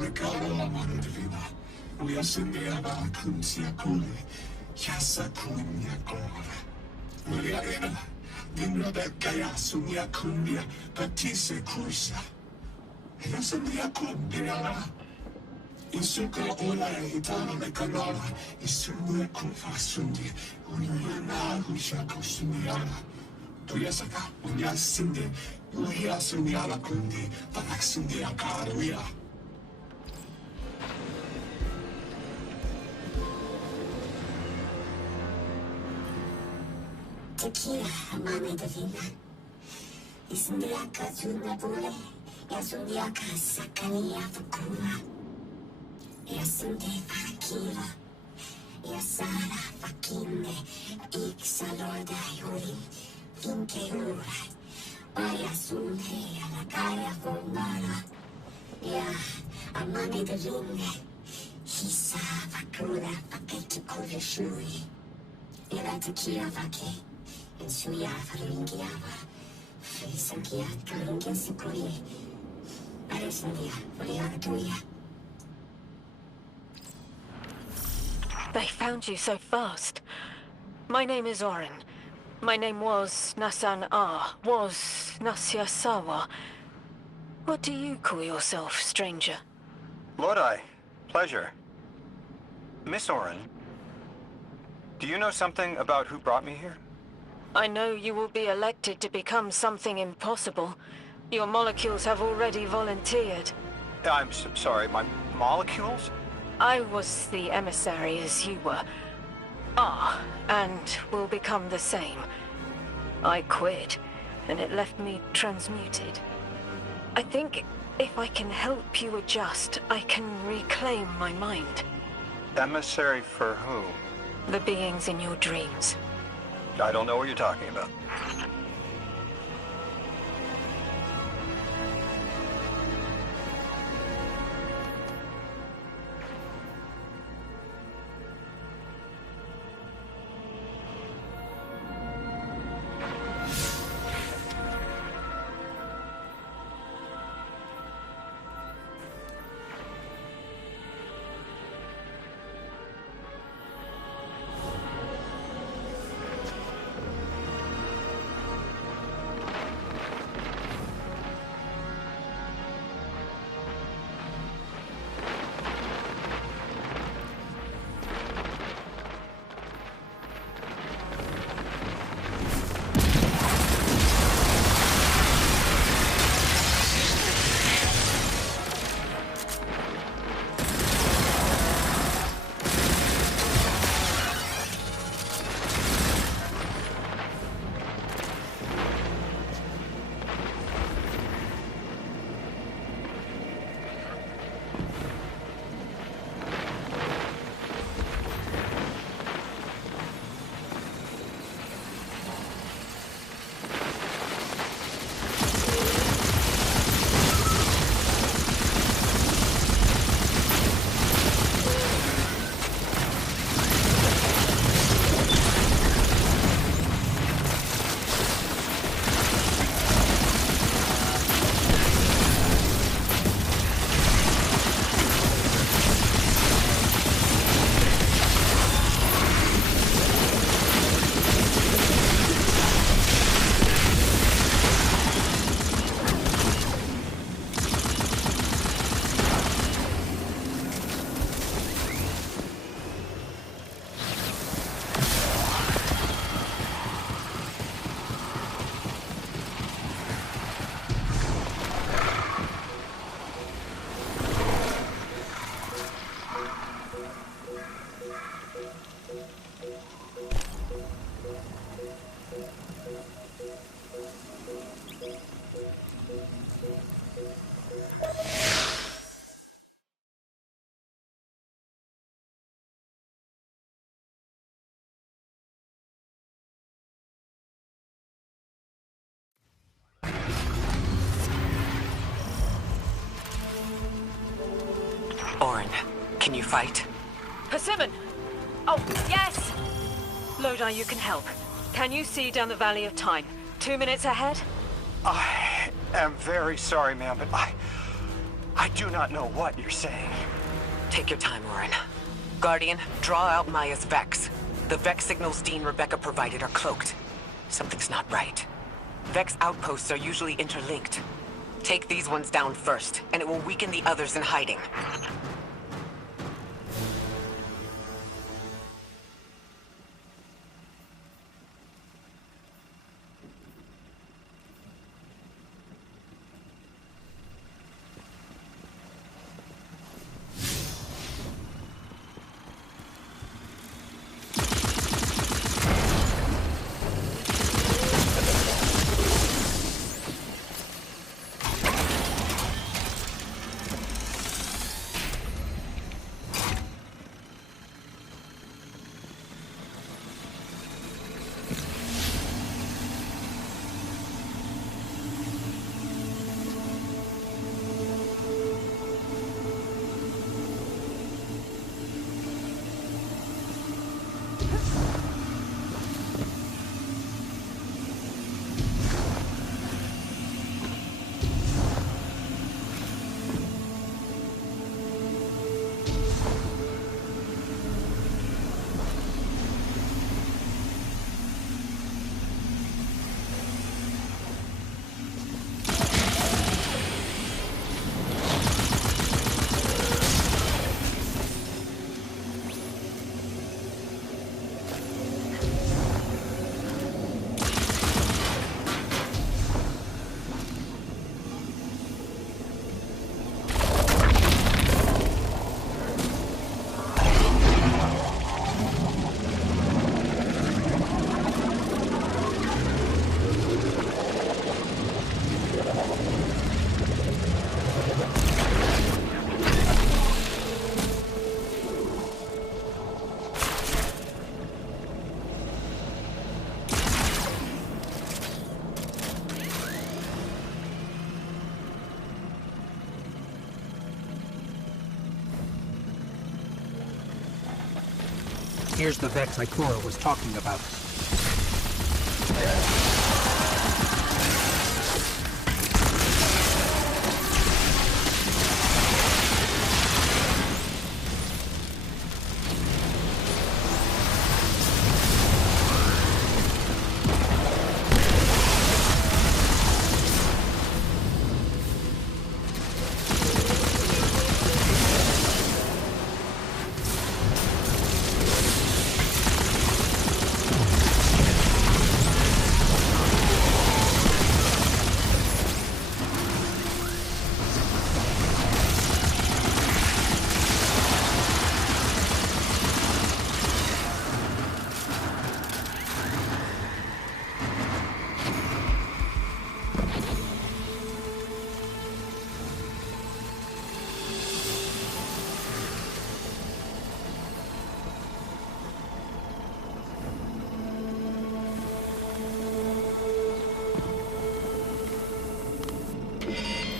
Ricardo amore divina, lui ascendiava con sia culi, chiassa con mia cora. Lui arena, dimmi da gaia su mia cumbia, patisse cursa. E ascendia con dirala. In succo ola e hitano me canola, e su mia curva sundi, un'una husha costumiana. Tu ya saka, unya sindi, uya sumiala kundi, patak sindi a caruia. Tequila, mami divina. Isndiaka zunabule, yazundiaka sakania fukuma. Yasinde fakira, yasara fakinde, iksalorda yuri, inke urai. Wayasunde alakaya fumara. Ya, amani divine. Hisa fakura fakeki kuvishui. Ila tequila vake. Insuya faringiava, frisangia karingia sikuri, arisandia furiatuia. They found you so fast. My name is Orin. My name was Nasan R. Was Nasya Sawa. What do you call yourself, stranger? Lodi, pleasure. Miss Orin, do you know something about who brought me here? I know you will be elected to become something impossible. Your molecules have already volunteered. I'm sorry, my molecules? I was the emissary as you were. And will become the same. I quit, and it left me transmuted. I think if I can help you adjust, I can reclaim my mind. Emissary for who? The beings in your dreams. I don't know what you're talking about. Orin, can you fight? Persimmon! Oh, yes! Lodi, you can help. Can you see down the Valley of Time? 2 minutes ahead? I am very sorry, ma'am, but I do not know what you're saying. Take your time, Orin. Guardian, draw out Maya's Vex. The Vex signals Dean Rebecca provided are cloaked. Something's not right. Vex outposts are usually interlinked. Take these ones down first, and it will weaken the others in hiding. Here's the Vex Ikora was talking about.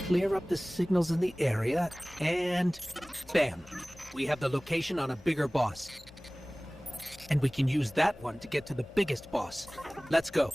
Clear up the signals in the area, and bam! We have the location on a bigger boss. And we can use that one to get to the biggest boss. Let's go.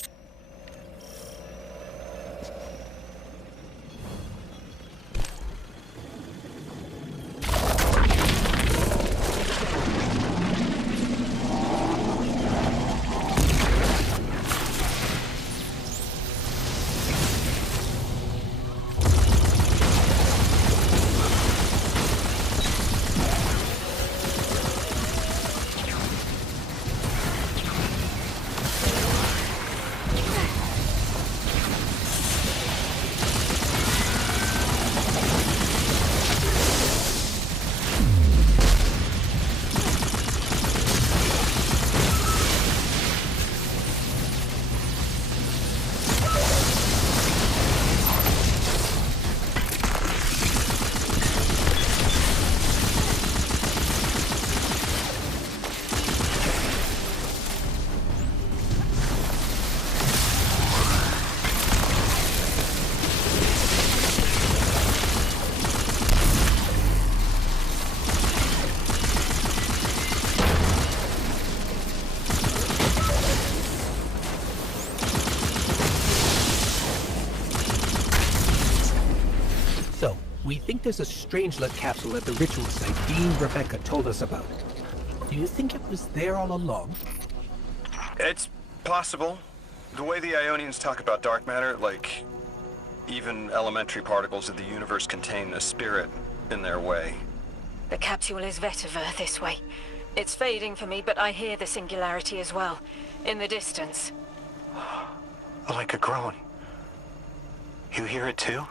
We think there's a Strangelet capsule at the ritual site Dean Rebecca told us about. Do you think it was there all along? It's possible. The way the Ionians talk about dark matter, like even elementary particles of the universe contain a spirit in their way. The capsule is vetiver this way. It's fading for me, but I hear the singularity as well, in the distance. Like a groan. You hear it too?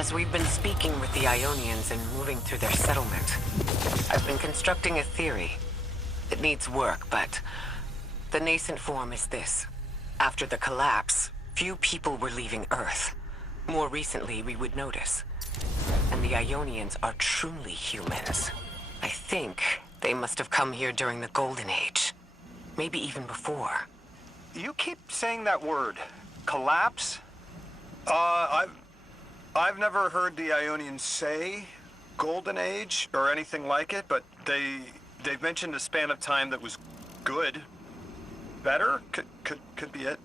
As we've been speaking with the Ionians and moving through their settlement, I've been constructing a theory. It needs work, but the nascent form is this. After the collapse, few people were leaving Earth. More recently, we would notice. And the Ionians are truly humans. I think they must have come here during the Golden Age. Maybe even before. You keep saying that word. Collapse? I've never heard the Ionians say Golden Age or anything like it, but they've mentioned a span of time that was good. Better? Could be it.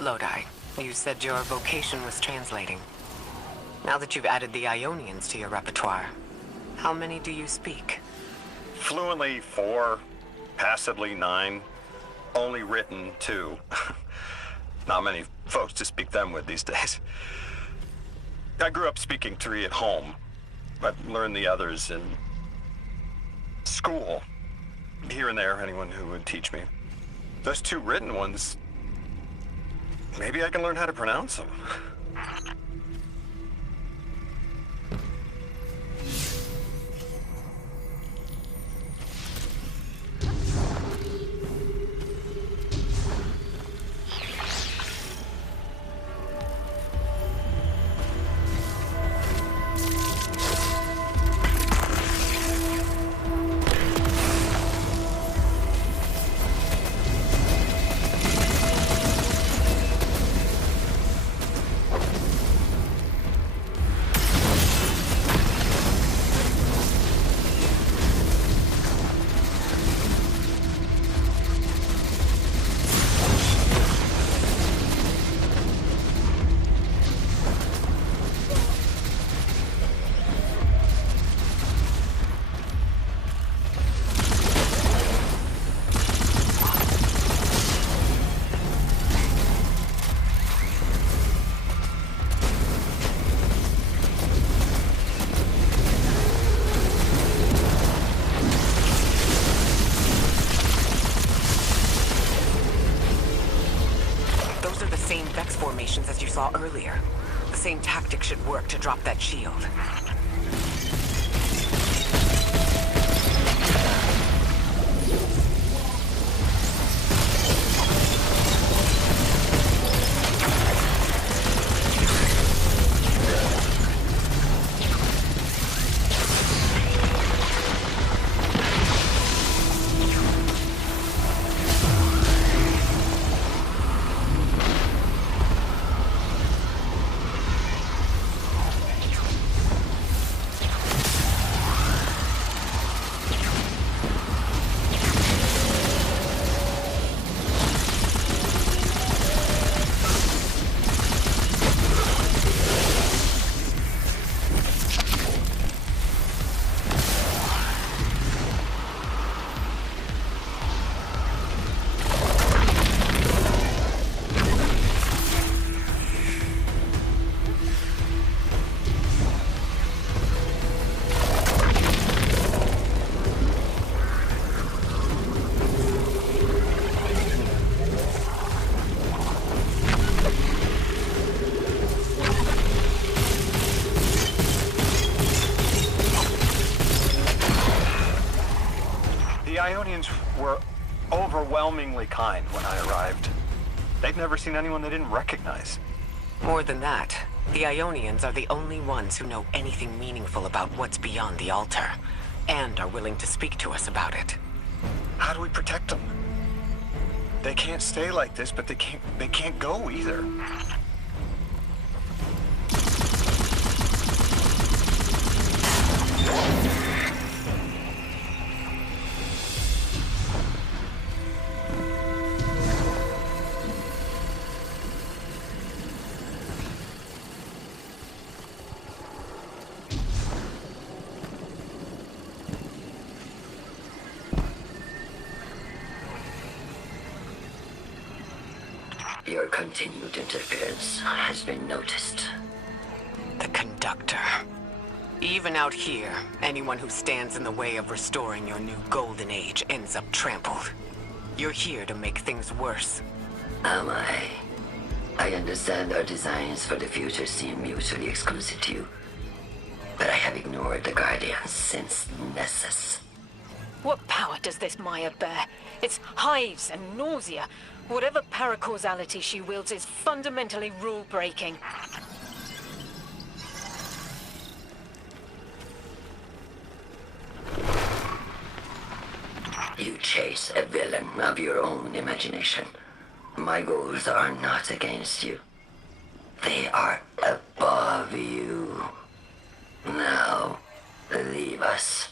Lodi, you said your vocation was translating. Now that you've added the Ionians to your repertoire, how many do you speak? Fluently 4, passably 9, only written 2. Not many folks to speak them with these days. I grew up speaking 3 at home. I learned the others in school. Here and there, anyone who would teach me. Those 2 written ones, maybe I can learn how to pronounce them. As you saw earlier. The same tactic should work to drop that shield. Ionians were overwhelmingly kind when I arrived. They'd never seen anyone they didn't recognize. More than that, the Ionians are the only ones who know anything meaningful about what's beyond the altar, and are willing to speak to us about it. How do we protect them? They can't stay like this, but they can't go either. Your continued interference has been noticed. The conductor. Even out here, anyone who stands in the way of restoring your new golden age ends up trampled. You're here to make things worse. Am I? I understand our designs for the future seem mutually exclusive to you. But I have ignored the Guardians since Nessus. What power does this Maya bear? It's hives and nausea. Whatever paracausality she wields is fundamentally rule-breaking. You chase a villain of your own imagination. My goals are not against you. They are above you. Now, leave us.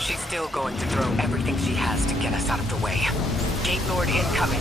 She's still going to throw everything she has to get us out of the way. Gate Lord incoming.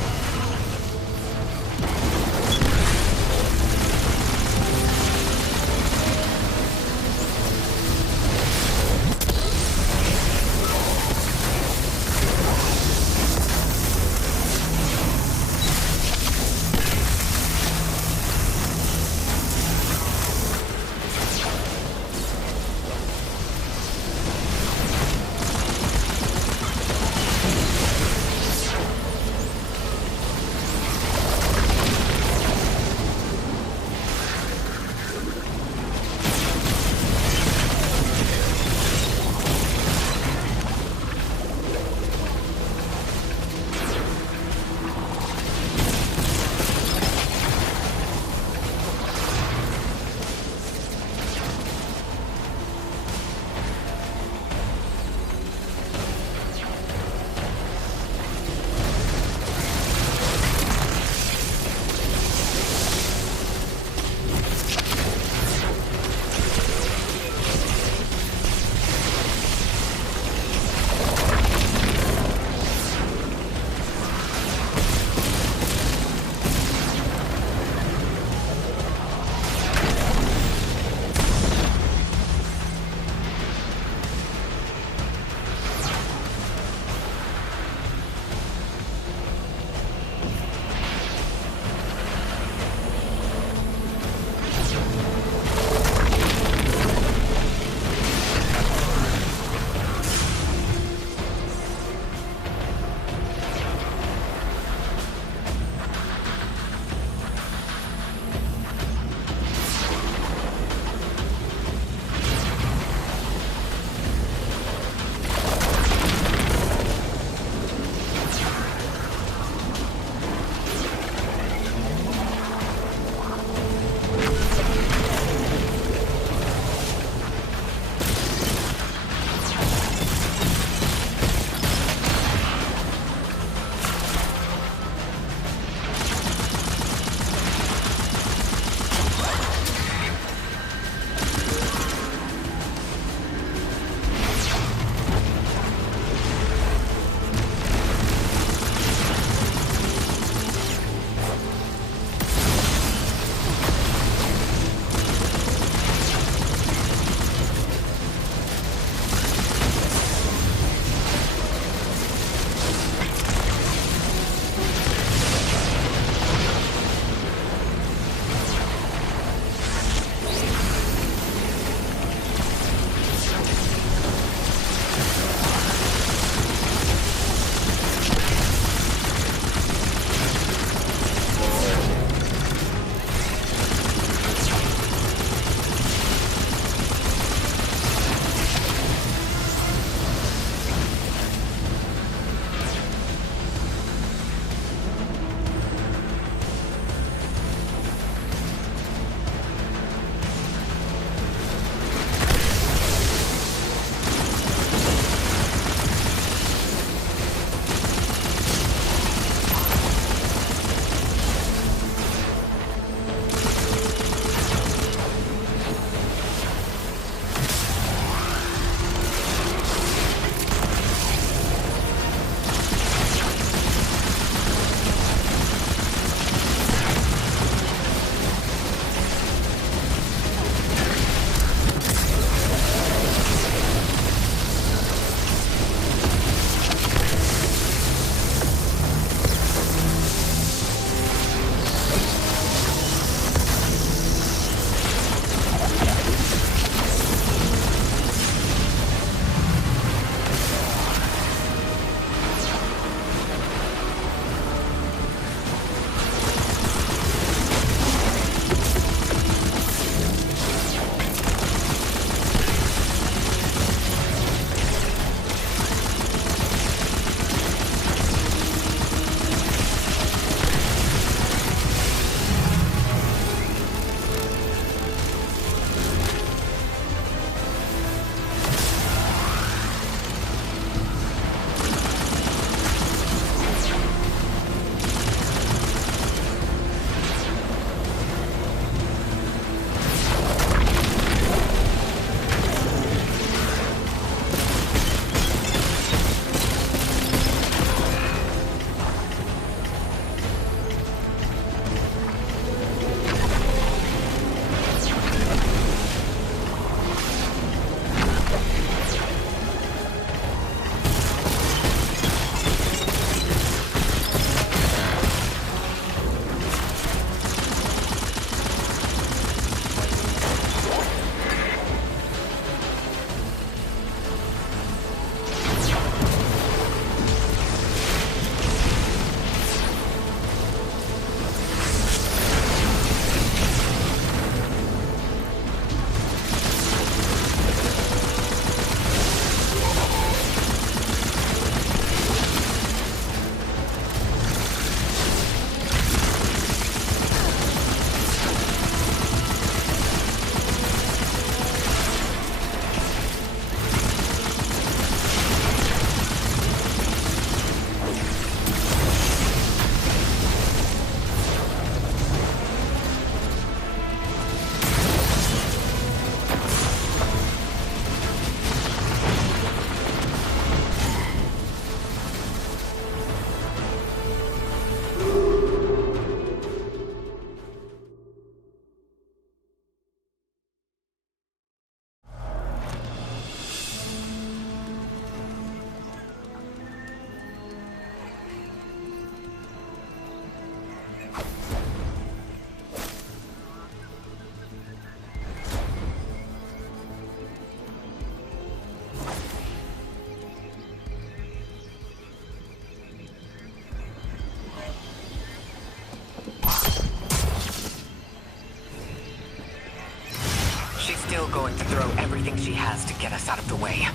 still going to throw everything she has to get us out of the way.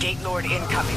Gate Lord incoming.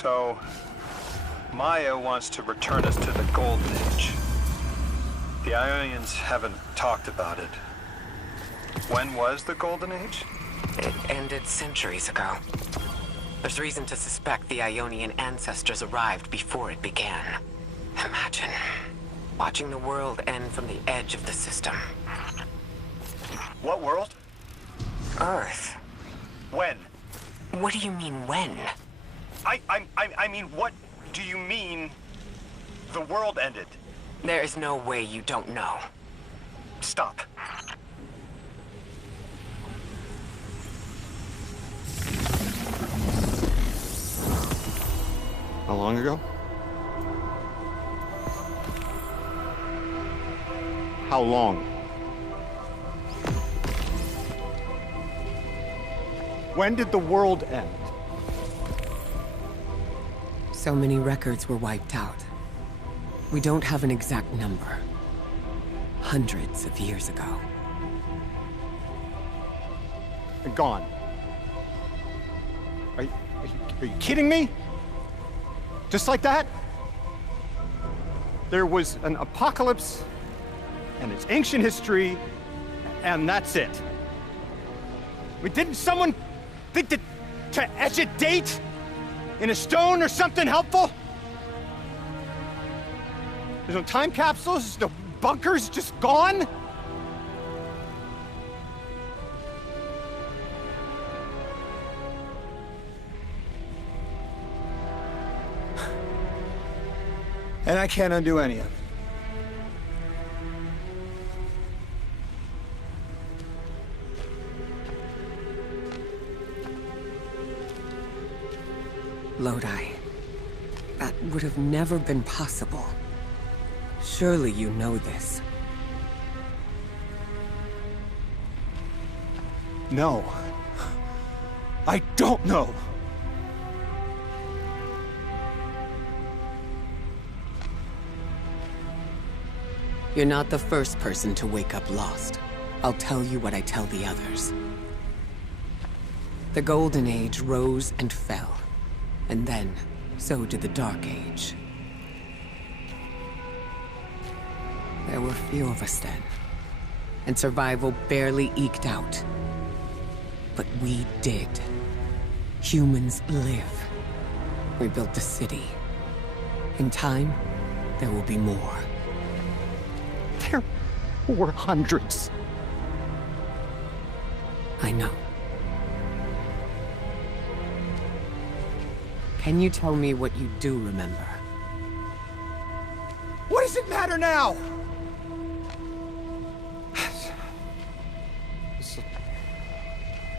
So, Maya wants to return us to the Golden Age. The Ionians haven't talked about it. When was the Golden Age? It ended centuries ago. There's reason to suspect the Ionian ancestors arrived before it began. Imagine watching the world end from the edge of the system. What world? Earth. When? What do you mean, when? I mean, what do you mean the world ended? There is no way you don't know. Stop. How long ago? How long? When did the world end? So many records were wiped out. We don't have an exact number. Hundreds of years ago. And gone. Are you kidding me? Just like that? There was an apocalypse, and it's ancient history, and that's it. I mean, didn't someone think that to etch a date in a stone or something helpful? There's no time capsules, there's no bunkers, just gone? And I can't undo any of it. Lodi. That would have never been possible. Surely you know this. No. I don't know. You're not the first person to wake up lost. I'll tell you what I tell the others. The Golden Age rose and fell. And then, so did the Dark Age. There were few of us then. And survival barely eked out. But we did. Humans live. We built the city. In time, there will be more. There were hundreds. I know. Can you tell me what you do remember? What does it matter now?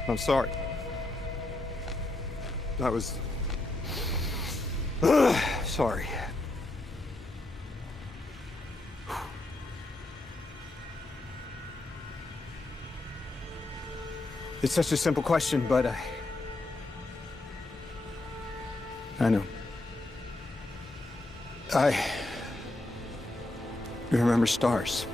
I'm sorry. I was... sorry. It's such a simple question, but I know. I remember stars.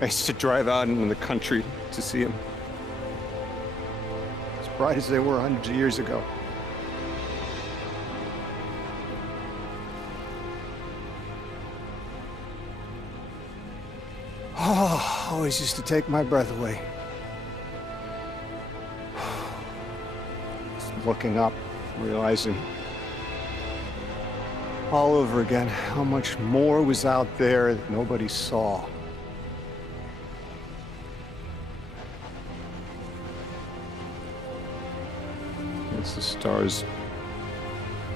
I used to drive out into the country to see them. As bright as they were hundreds of years ago. Oh, always used to take my breath away. Just looking up, realizing all over again how much more was out there that nobody saw. Guess the stars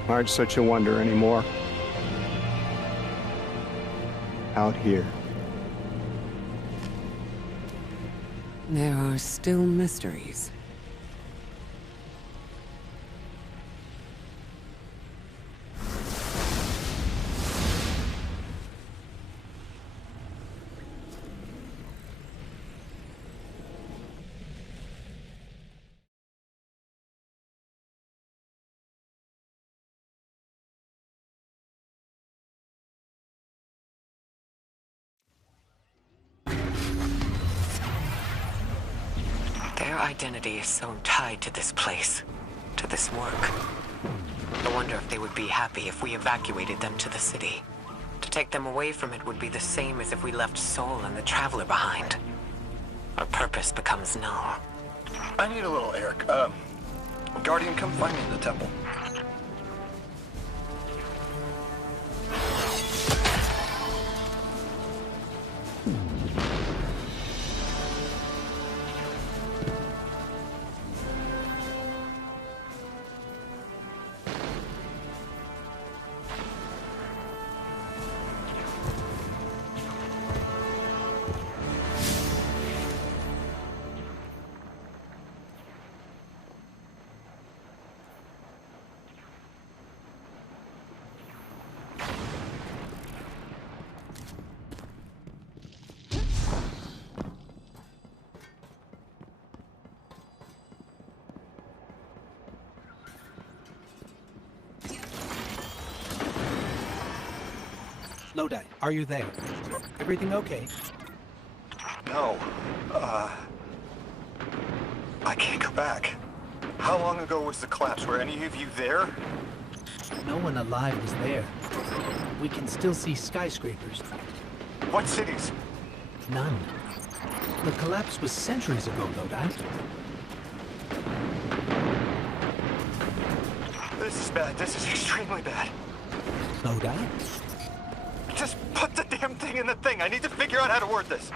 aren't such a wonder anymore. Out here. There are still mysteries. identity is so tied to this place, to this work. I wonder if they would be happy if we evacuated them to the city. To take them away from it would be the same as if we left Soul and the Traveler behind. Our purpose becomes null. I need a little Eric. Guardian, come find me in the temple. Lodi, are you there? Everything okay? No. I can't go back. How long ago was the collapse? Were any of you there? No one alive was there. We can still see skyscrapers. What cities? None. The collapse was centuries ago, Lodi. This is bad. This is extremely bad. Lodi? Just put the damn thing in the thing. I need to figure out how to word this.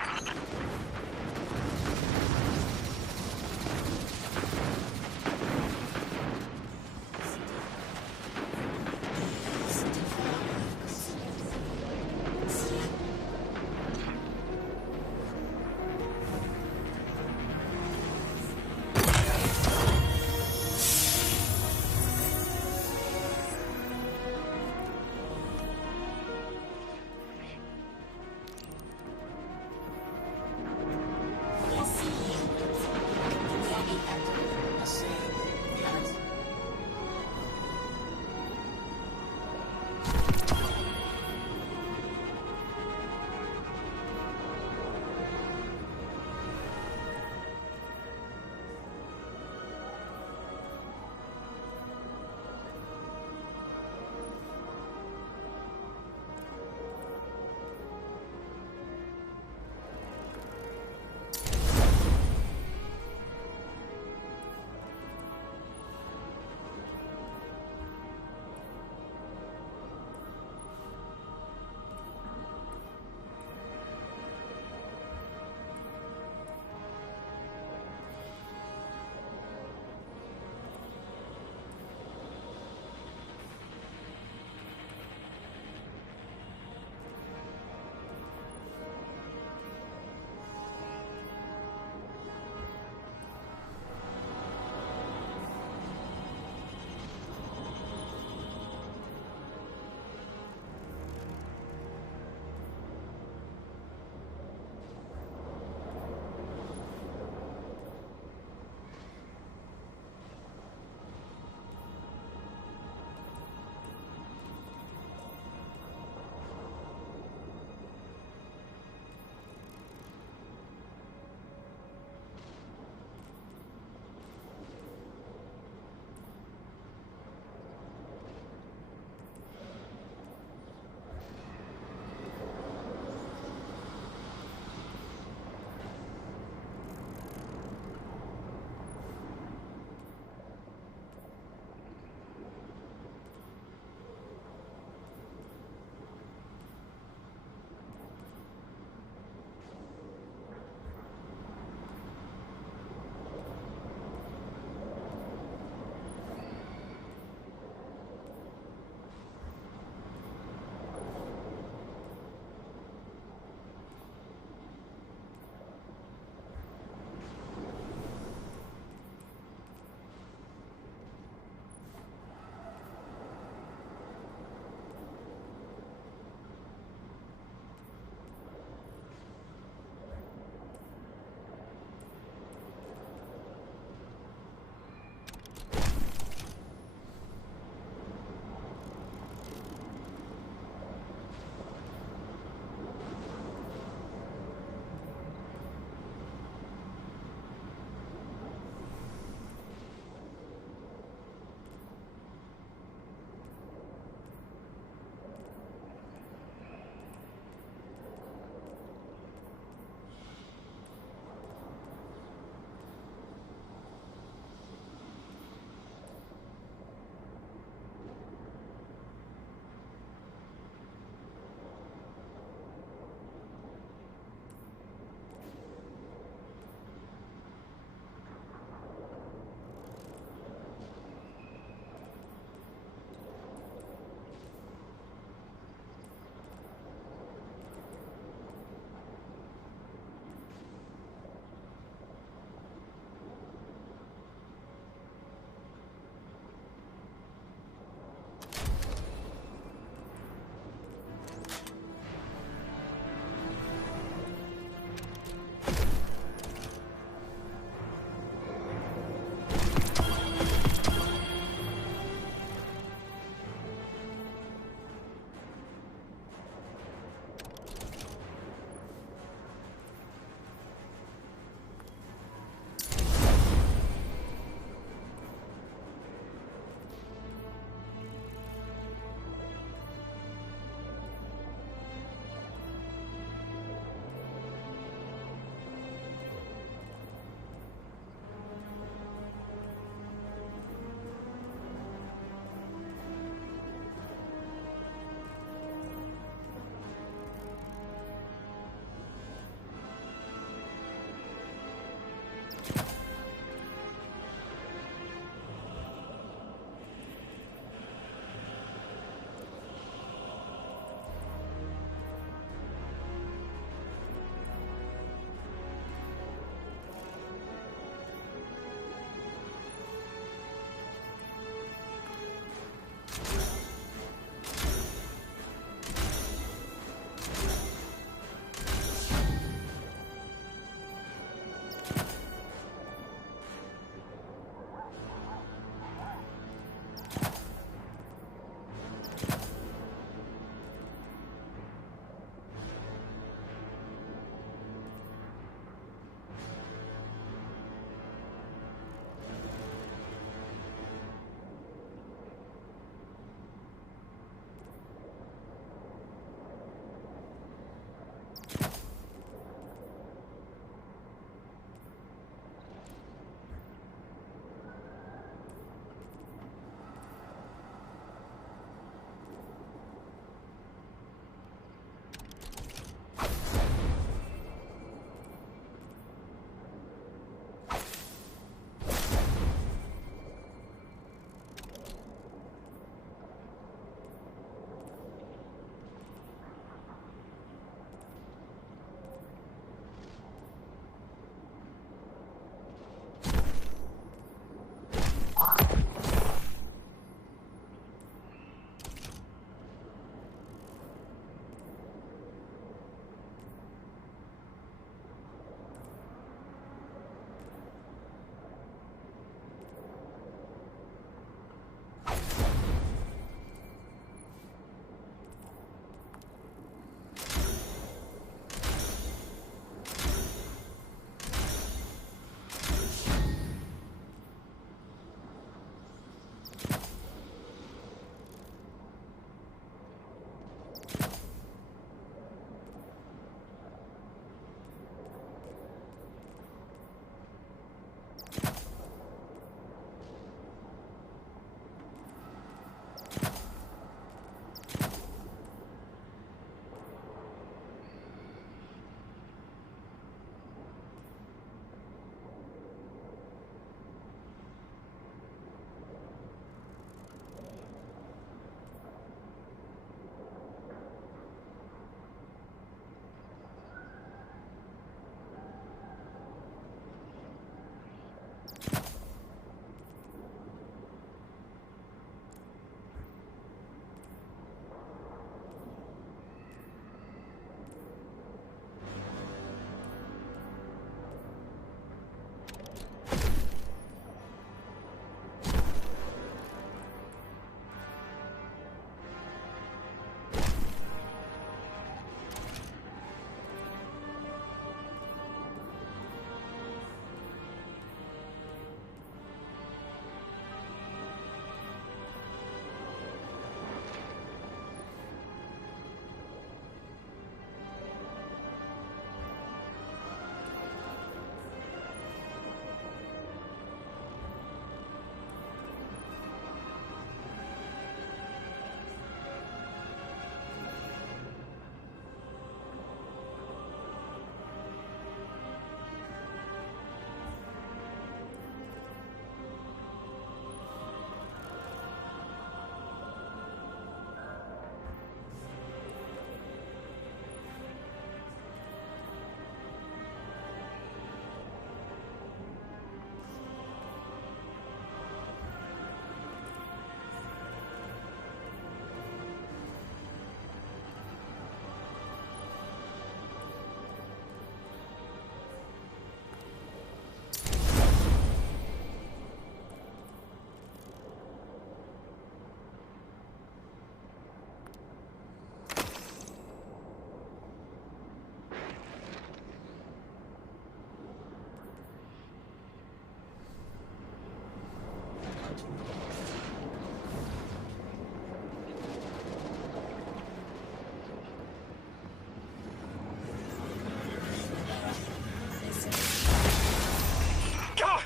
God!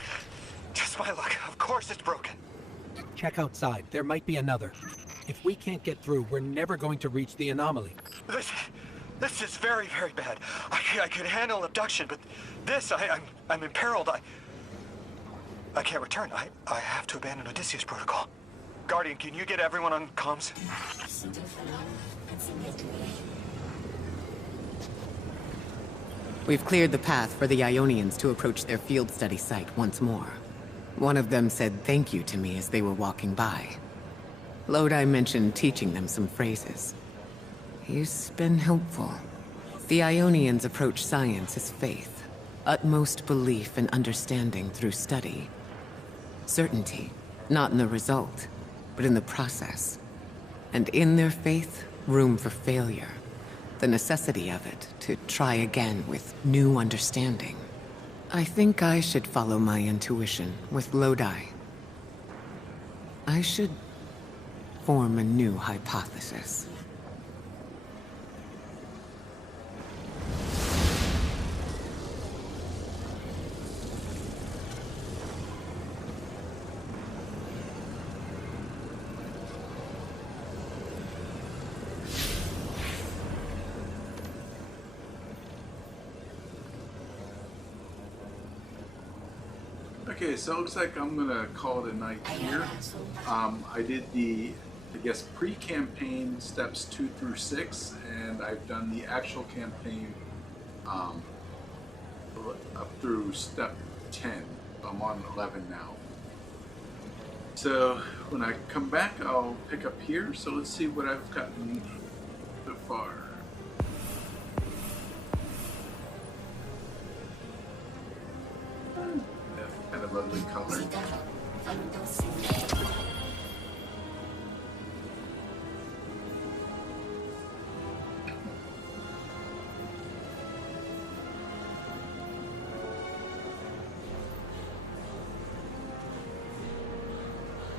Just my luck. Of course it's broken. Check outside. There might be another. If we can't get through, we're never going to reach the anomaly. This is very, very bad. I could handle abduction, but this, I'm imperiled. I can't return. I have to abandon Odysseus protocol. Guardian, can you get everyone on comms? We've cleared the path for the Ionians to approach their field study site once more. One of them said thank you to me as they were walking by. Lodi mentioned teaching them some phrases. He's been helpful. The Ionians approach science as faith, utmost belief and understanding through study. Certainty, not in the result, but in the process. And in their faith, room for failure. The necessity of it to try again with new understanding. I think I should follow my intuition with Lodi. I should form a new hypothesis. Okay, so it looks like I'm gonna call it a night here. I did the, I guess, pre-campaign steps 2 through 6, and I've done the actual campaign up through step 10. I'm on 11 now. So when I come back, I'll pick up here. So let's see what I've gotten so far. Kind of ugly color.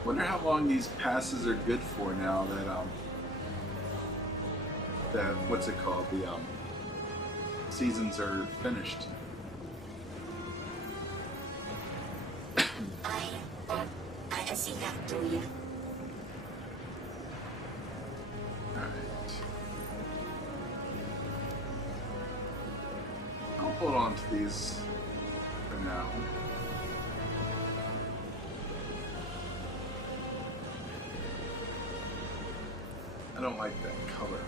Wonder how long these passes are good for now that what's it called, the seasons are finished. Alright. I'll hold on to these for now. I don't like that color.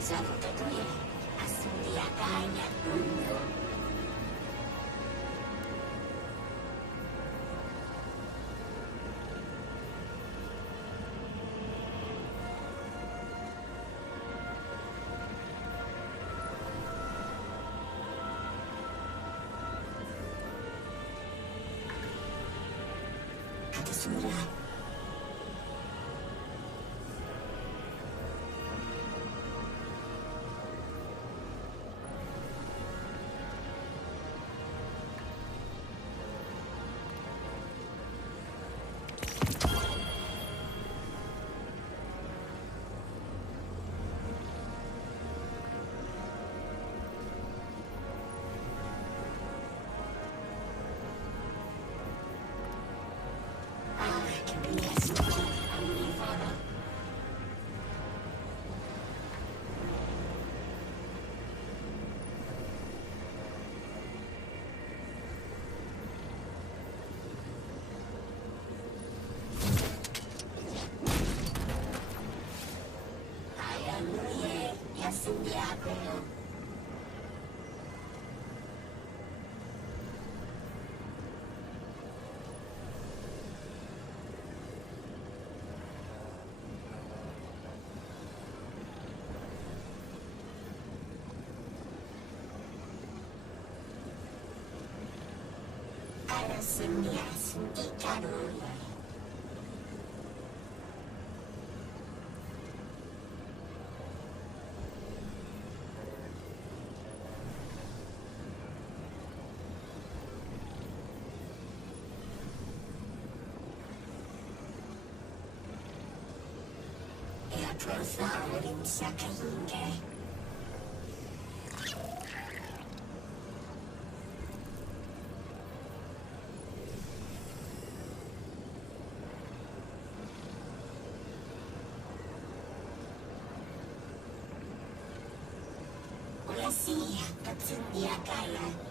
Salutetuye, asundia kanya uno. Kata surah. Profound Sakalinge. Ulasi, Katsundia Kaya.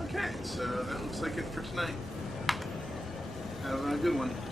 Okay, so that looks like it for tonight. Have a good one.